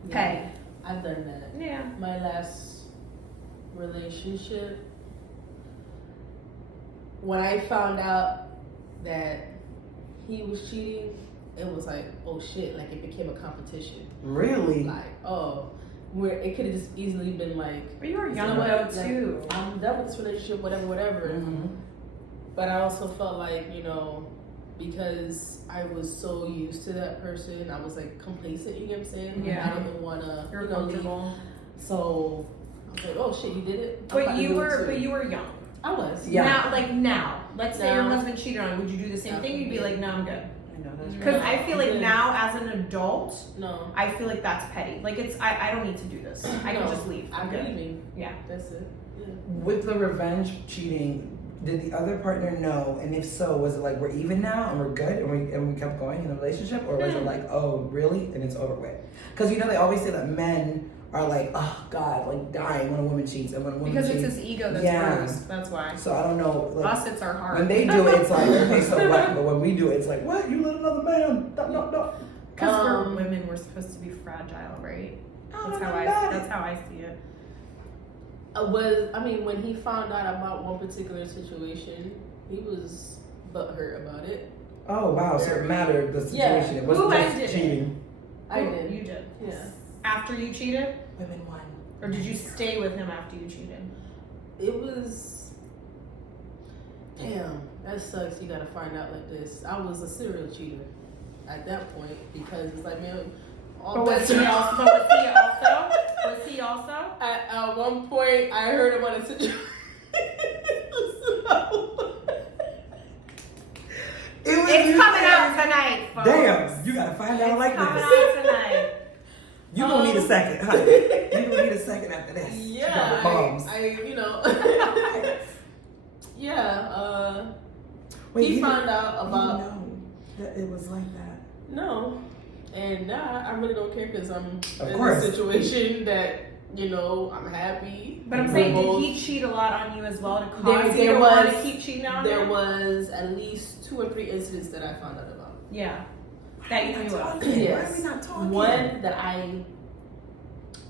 Petty. I've done that. Yeah. My last relationship, when I found out that he was cheating, it was like, oh shit, like it became a competition. Really? Like, oh, where it could have just easily been like, But you were you young know though what, like, too. I'm done with this relationship, whatever. Mm-hmm. But I also felt like, because I was so used to that person, I was like complacent, you know what I'm saying? Yeah. I didn't want to, You're leave. comfortable. So I was like, oh shit, you did it? I'm But about you to do it were too. young. I was. Yeah. Now, let's say your Now. husband cheated on you. Would you do the same thing? You'd be like, no, I'm good. I know that's Because right. I feel like Yeah. now as an adult, No. I feel like that's petty. Like I don't need to do this. I can No. just leave. I'm good. leaving. Yeah. That's it. Yeah. With the revenge cheating, did the other partner know? And if so, was it like we're even now and we're good and we kept going in the relationship, or was it like, oh really, and it's over with? Because they always say that men are like, oh God, like dying when a woman cheats and when a woman Because cheats. it's his ego that's Yeah. bruised. That's why. So I don't know. Like, Us, it's our heart. when they do it, it's like, okay, so what? But when we do it, it's like, what? You let another man? No. Because we're women, we're supposed to be fragile, right? That's how I see it. When he found out about one particular situation, he was butthurt about it. Oh wow, so it mattered the situation. It wasn't Who just ended it? cheating. I did. You did. Yeah. After you cheated? Women won. Or did you stay with him after you cheated? It was. Damn, that sucks. You gotta find out like this. I was a serial cheater at that point because it's like, man, all Was bets he are also? Was he also? At one point, I heard about a situation. It's coming out tonight, folks. Damn, you gotta find out like Coming this. out tonight. You gonna need a second, honey. You gonna need a second after this. Yeah, bombs. Wait, he you found didn't- out about. You know that it was like that. No, and now I really don't care because I'm Of in course. a situation that I'm happy. But I'm saying, did he cheat a lot on you as well to cause There you to want to was- keep cheating on There him? was at least 2 or 3 incidents that I found out about. Yeah. That you knew of. Why Yes. are we not talking? One that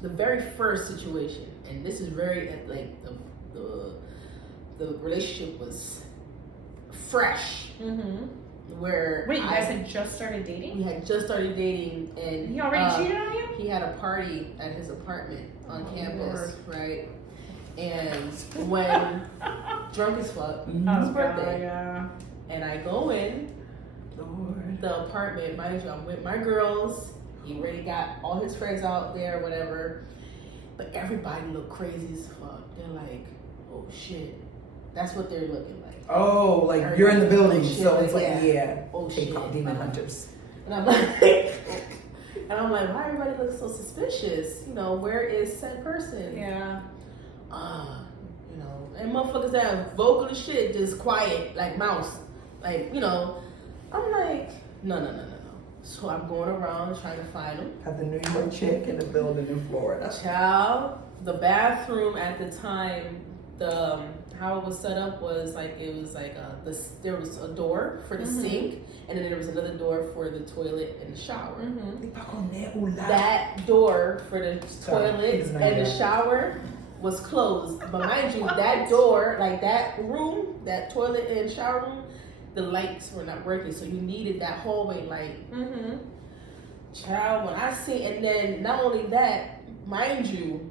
the very first situation, and this is very like the relationship was fresh, Mm-hmm. where Wait, you guys had just started dating? we had just started dating, and He already cheated on you? he had a party at his apartment on Oh, campus, right? And when drunk as fuck, Mhm. his birthday, yeah. and I go in Lord. the apartment, mind you, I'm with my girls. He already got all his friends out there, whatever. But everybody looked crazy as fuck. They're like, oh shit. That's what they're looking like. Oh, like you're in the building, Shit, so it's like, yeah. yeah. Oh K-pop shit. demon hunters. And I'm like, why everybody looks so suspicious? Where is said person? Yeah. And motherfuckers that have vocal as shit, just quiet, like mouse. Like, I'm like, no. So I'm going around trying to find them. Have the New York chick in the building in Florida. Child, the bathroom at the time, how it was set up was like there was a door for the sink, and then there was another door for the toilet and the shower. Mm-hmm. That door for the Sorry, toilet he's not and the here. shower was closed. But mind you, that door, like that room, that toilet and shower room, the lights were not working, so you needed that hallway light. Mm-hmm. Child, when I see, and then not only that, mind you,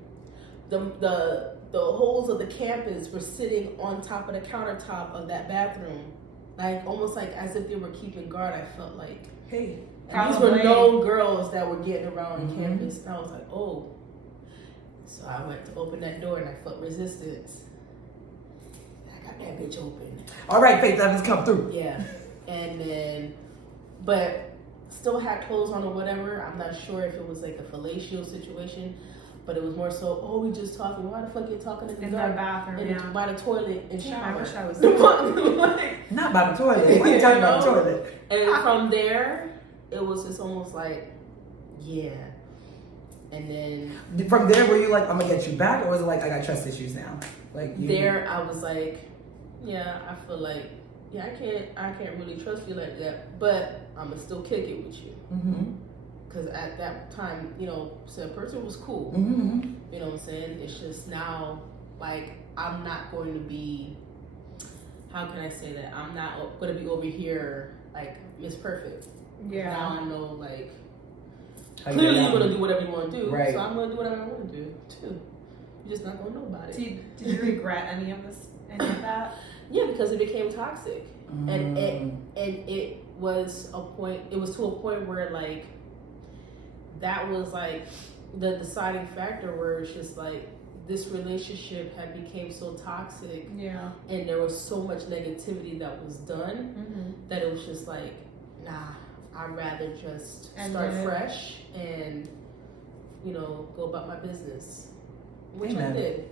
the holes of the campus were sitting on top of the countertop of that bathroom, like almost like as if they were keeping guard. I felt like, Hey. and these were known girls that were getting around on campus, and I was like, oh. So I went to open that door, and I felt resistance. I got that bitch open. All right, Faith, let us come through. Yeah, and then, but still had clothes on or whatever. I'm not sure if it was like a fellatio situation, but it was more so, oh, we just talking. Why the fuck you talking in the bathroom? by the toilet and Damn, shower? I wish I was like, Not by the toilet. Why are you talking about the toilet? and from there, it was just almost like, yeah. And then From there, were you like, I'm gonna get you back, or was it like, I got trust issues now? Like you, there, I was like, yeah, I feel like, yeah, I can't really trust you like that, but I'm gonna still kick it with you. Mm-hmm. Because at that time, said person was cool. Mm-hmm. You know what I'm saying? It's just now, like, I'm not going to be, how can I say that? I'm not going to be over here, like, Miss Perfect. Yeah. Now I know, like, How clearly you you're going to do whatever you want to do. Right. So I'm going to do whatever I want to do, too. You're just not going to know about it. Did you regret any of that? Yeah, because it became toxic. And it was to a point where, like, that was like the deciding factor where it's just like this relationship had became so toxic, Yeah. and there was so much negativity that was done that it was just like, nah, I'd rather just start fresh and go about my business, which Amen. I did,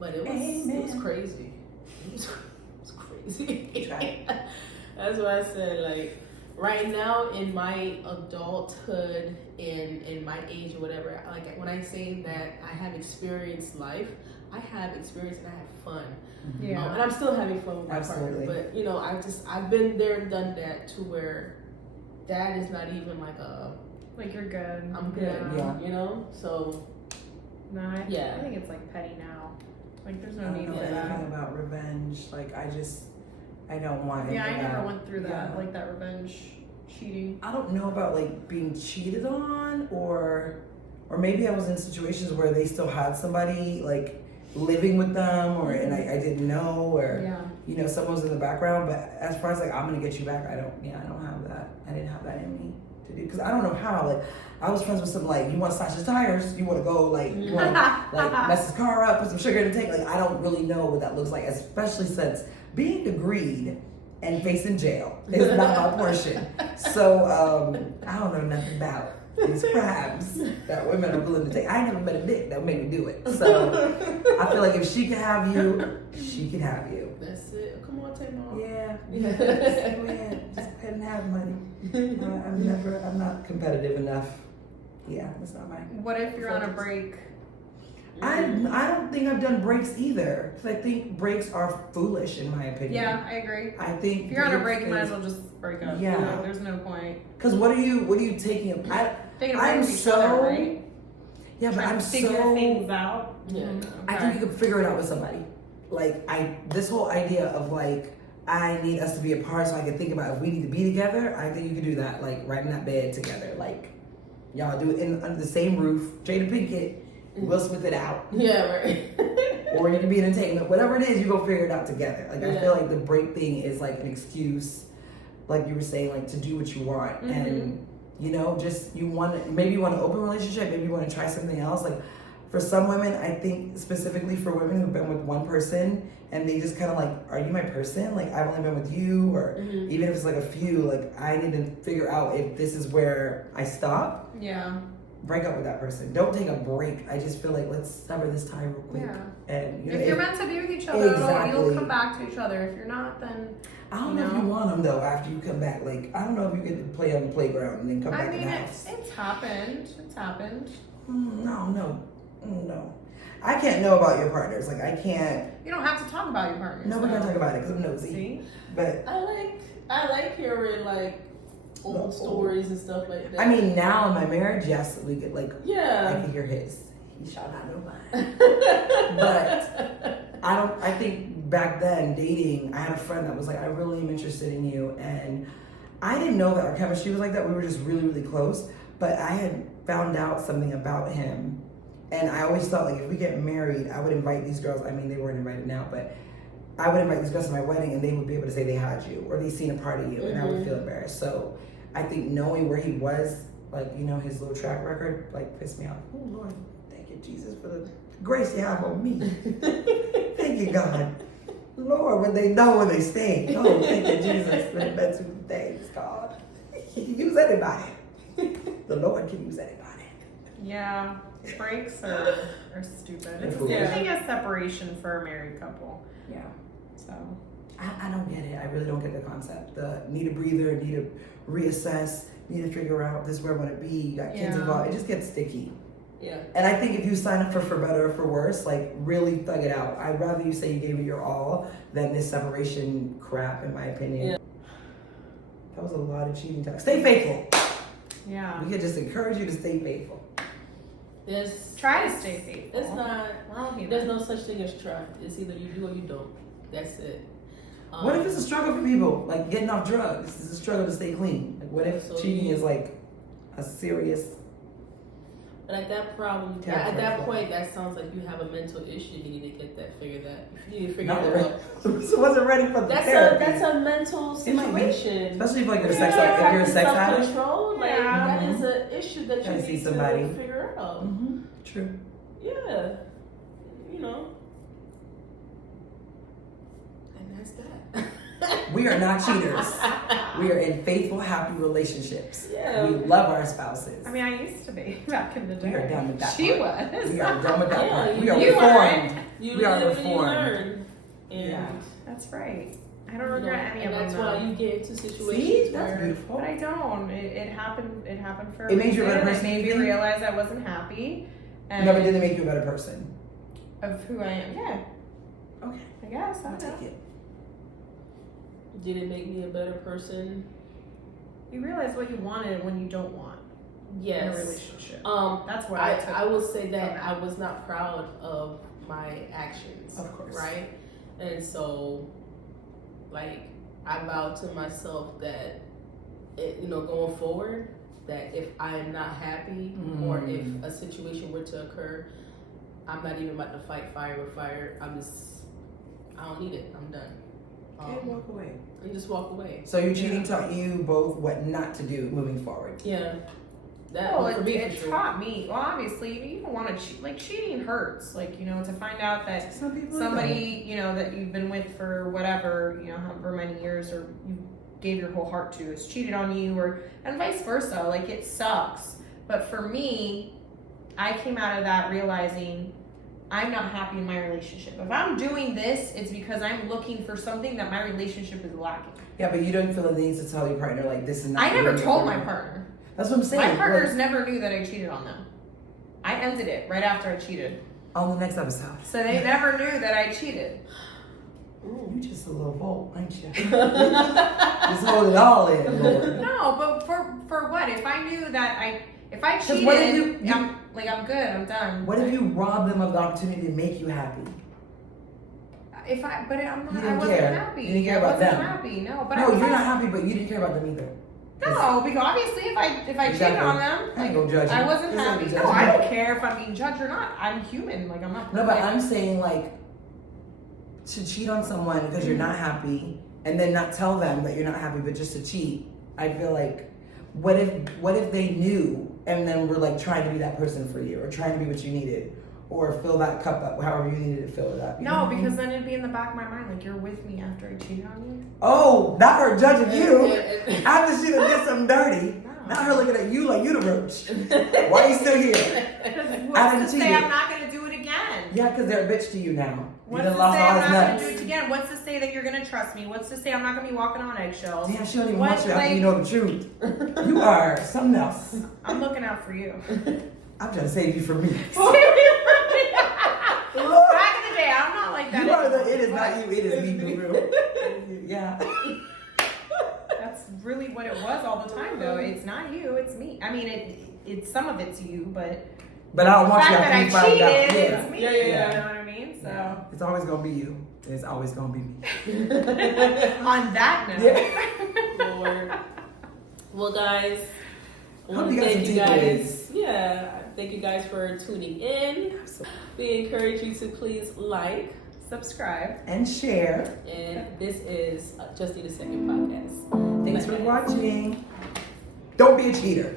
but it was crazy. It was crazy. Right. That's why I said, like, right now in my adulthood, in my age or whatever, like when I say that I have experienced life, I have experience and I have fun. Yeah. And I'm still having fun with my Absolutely. partner. But you know, I've been there and done that to where that is not even like Like you're good. I'm good. Yeah. You know? So No, Yeah. I think it's like petty now. Like there's I no don't need know for anything that. about revenge. Like I don't want any Yeah, I of never that. went through that, Yeah. like that revenge cheating. I don't know about like being cheated on or maybe I was in situations where they still had somebody like living with them or and I didn't know or Yeah. you know someone was in the background, but as far as like I'm gonna get you back, I don't have that. I didn't have that in me to do because I don't know how. Like I was friends with some like you want to slash his tires, you want to go like you want to like mess his car up, put some sugar in the tank. Like I don't really know what that looks like, especially since being agreed and facing jail is not my portion. So I don't know nothing about these crimes that women are willing to take. I ain't never met a dick that would make me do it. So I feel like if she can have you, she can have you. that's it. Come on, take mom. Yeah, just go ahead. Just go ahead and have money. I'm not competitive enough. Yeah, that's not my. What if you're on a break? I don't think I've done breaks either. Because I think breaks are foolish in my opinion. Yeah, I agree. I think If you're on a breaks break, you might is- as well just break up. Yeah. Like, there's no point. Cause what are you taking? Taking a break I'm with each other, so- right? Yeah, but Trying I'm to figure so. things out. Yeah. I think you could figure it out with somebody. Like this whole idea of like I need us to be apart so I can think about if we need to be together. I think you can do that like right in that bed together. Like y'all do it under the same roof. Jada Pinkett, Will Smith it out. Yeah, right. Or you can be entertainment. Whatever it is, you go figure it out together. Like I Yeah. feel like the break thing is like an excuse, like you were saying, like to do what you want and. You know, just maybe you want an open relationship, maybe you want to try something else. Like for some women, I think specifically for women who've been with one person and they just kind of like, are you my person? Like I've only been with you, or even if it's like a few, like I need to figure out if this is where I stop. Yeah. Break up with that person. Don't take a break. I just feel like let's sever this tie real quick. Yeah. And you know, If you're meant to be with each other, Exactly. you'll come back to each other. If you're not, then I don't know if you want them though after you come back. Like I don't know if you get to play on the playground and then come back I mean, in the house. it's happened. It's happened. No. I can't know about your partners. Like I can't. You don't have to talk about your partner. No, we're gonna talk about it because I'm nosy. See? But I like hearing like old stories and stuff like that. I mean, now in my marriage, yes, we could like. I yeah. can hear his. He shall not know mine. But I think back then dating, I had a friend that was like, I really am interested in you, and I didn't know that our chemistry was like that. We were just really, really close. But I had found out something about him, and I always thought like if we get married, I would invite these girls. I mean, they weren't invited now, but I would invite these girls to my wedding, and they would be able to say they had you or they seen a part of you, and I would feel embarrassed. So I think knowing where he was, like you know, his little track record, like pissed me off. Oh Lord, thank you Jesus for the grace you have on me. Thank you God. Lord, when they know when they stay. Oh, thank you Jesus for the best of things, God. He can use anybody. The Lord can use anybody. Yeah. Breaks are stupid. They're It's foolish. I think a separation for a married couple. Yeah. So I don't get it. I really don't get the concept. The need a breather, need to reassess, need to figure out this is where I want to be. You got kids Yeah. involved. It just gets sticky. Yeah. And I think if you sign up for better or for worse, like really thug it out. I'd rather you say you gave it your all than this separation crap, in my opinion. Yeah. That was a lot of cheating talk. Stay faithful. yeah. We could just encourage you to stay faithful. Try to stay faithful. It's not. We're all human. There's no such thing as try. It's either you do or you don't. That's it. What if it's a struggle for people? Like getting off drugs. It's a struggle to stay clean. Like what if So cheating you- is like a serious. But at that problem, Yeah, at that right. point, that sounds like you have a mental issue. You need to get that figured out. You need to figure Not it ready. out. So wasn't ready for the therapy. That's a mental It might be. situation. Especially if like you're a sex addict. If you're a sex addict. Self-control, like Yeah. that is an issue that you Gotta see need somebody. to figure out. Mm-hmm. True. Yeah, you know. And that's that. We are not cheaters. We are in faithful, happy relationships. Yeah. We love our spouses. I mean, I used to be back in the day. We are done with that She part. was. We are done with that Yeah, part. We you are weren't. reformed. You We are live and you reformed. learn. And Yeah. That's right. I don't regret any of and them. that's why you get into situations See, that's where beautiful. But I don't. It happened. It happened for. It made you a better person, It made you me think? realize I wasn't happy. And Never did it make you a better person. of who I am. Yeah, Okay, I guess. I I'll don't know. take it. did it make me a better person? You realize what you wanted when you don't want in a Yes. relationship. That's what I, took I will say that from that. I was not proud of my actions. Of course. Right? And so, like, I vowed to myself that, going forward, that if I am not happy or if a situation were to occur, I'm not even about to fight fire with fire. I don't need it. I'm done. And walk away. And just walk away. So your cheating taught you both what not to do moving forward. Yeah. That Well, for me, it for sure. taught me. Well, obviously, you don't want to cheat. Like, cheating hurts. Like, to find out that Some people somebody, that you've been with for whatever, however many years, or you gave your whole heart to, is cheated on you, and vice versa. Like, it sucks. But for me, I came out of that realizing I'm not happy in my relationship. If I'm doing this, it's because I'm looking for something that my relationship is lacking. Yeah, but you don't feel the need to tell your partner like this is not. I never good told for my you. partner. That's what I'm saying. My partners like, never knew that I cheated on them. I ended it right after I cheated. on the next episode. So they never knew that I cheated. You just a little bold, ain't you? Just hold it all in, Lord. No, but for what? If I knew that if I cheated, what if you- I'm good, I'm done. What if you rob them of the opportunity to make you happy? I'm not, You I didn't wasn't care. happy. You didn't care I about wasn't them. happy. No, but No, I was you're not happy, but you didn't care about them either. No, because obviously if I cheated Exactly. on them, I ain't gonna judge you. I wasn't This ain't happy. a No, judgment. I don't care if I'm being judged or not. I'm human. Like, I'm not. No, but perfect. I'm saying like to cheat on someone because you're not happy and then not tell them that you're not happy, but just to cheat. I feel like what if they knew and then were like trying to be that person for you or trying to be what you needed or fill that cup up however you needed to fill it up. You know No, what I mean? because then it'd be in the back of my mind, like, you're with me after I cheated on you. Oh, not her judging you Yeah. after she done did something dirty. No. Not her looking at you like you the roach. Why are you still here? What's After to the say cheating. I'm not gonna do it again? Yeah, because they're a bitch to you now. You What's done to lost say all I'm his not gonna nuts. do it again? What's to say that you're gonna trust me? What's to say I'm not gonna be walking on eggshells? Damn, she don't even What, want you after like- you know the truth. You are something else. I'm looking out for you. I'm trying to save you from me. Back in the day, I'm not like that. You are the, anymore, it is not but you, it is me, boo. Yeah. That's really what it was all the time, though. It's not you, it's me. I mean, it's some of it's you, but But I don't the want fact you that after I you find cheated, out. it's me. Yeah. You know what I mean? So, Yeah. It's always gonna be you. It's always gonna be me. on that note, Yeah. Lord. Well, guys, I Hope want you to got thank some you takeaways. guys. Yeah, thank you guys for tuning in. We encourage you to please like, subscribe. And share. and this is Just Need a Second podcast. Thanks for watching. Don't be a cheater.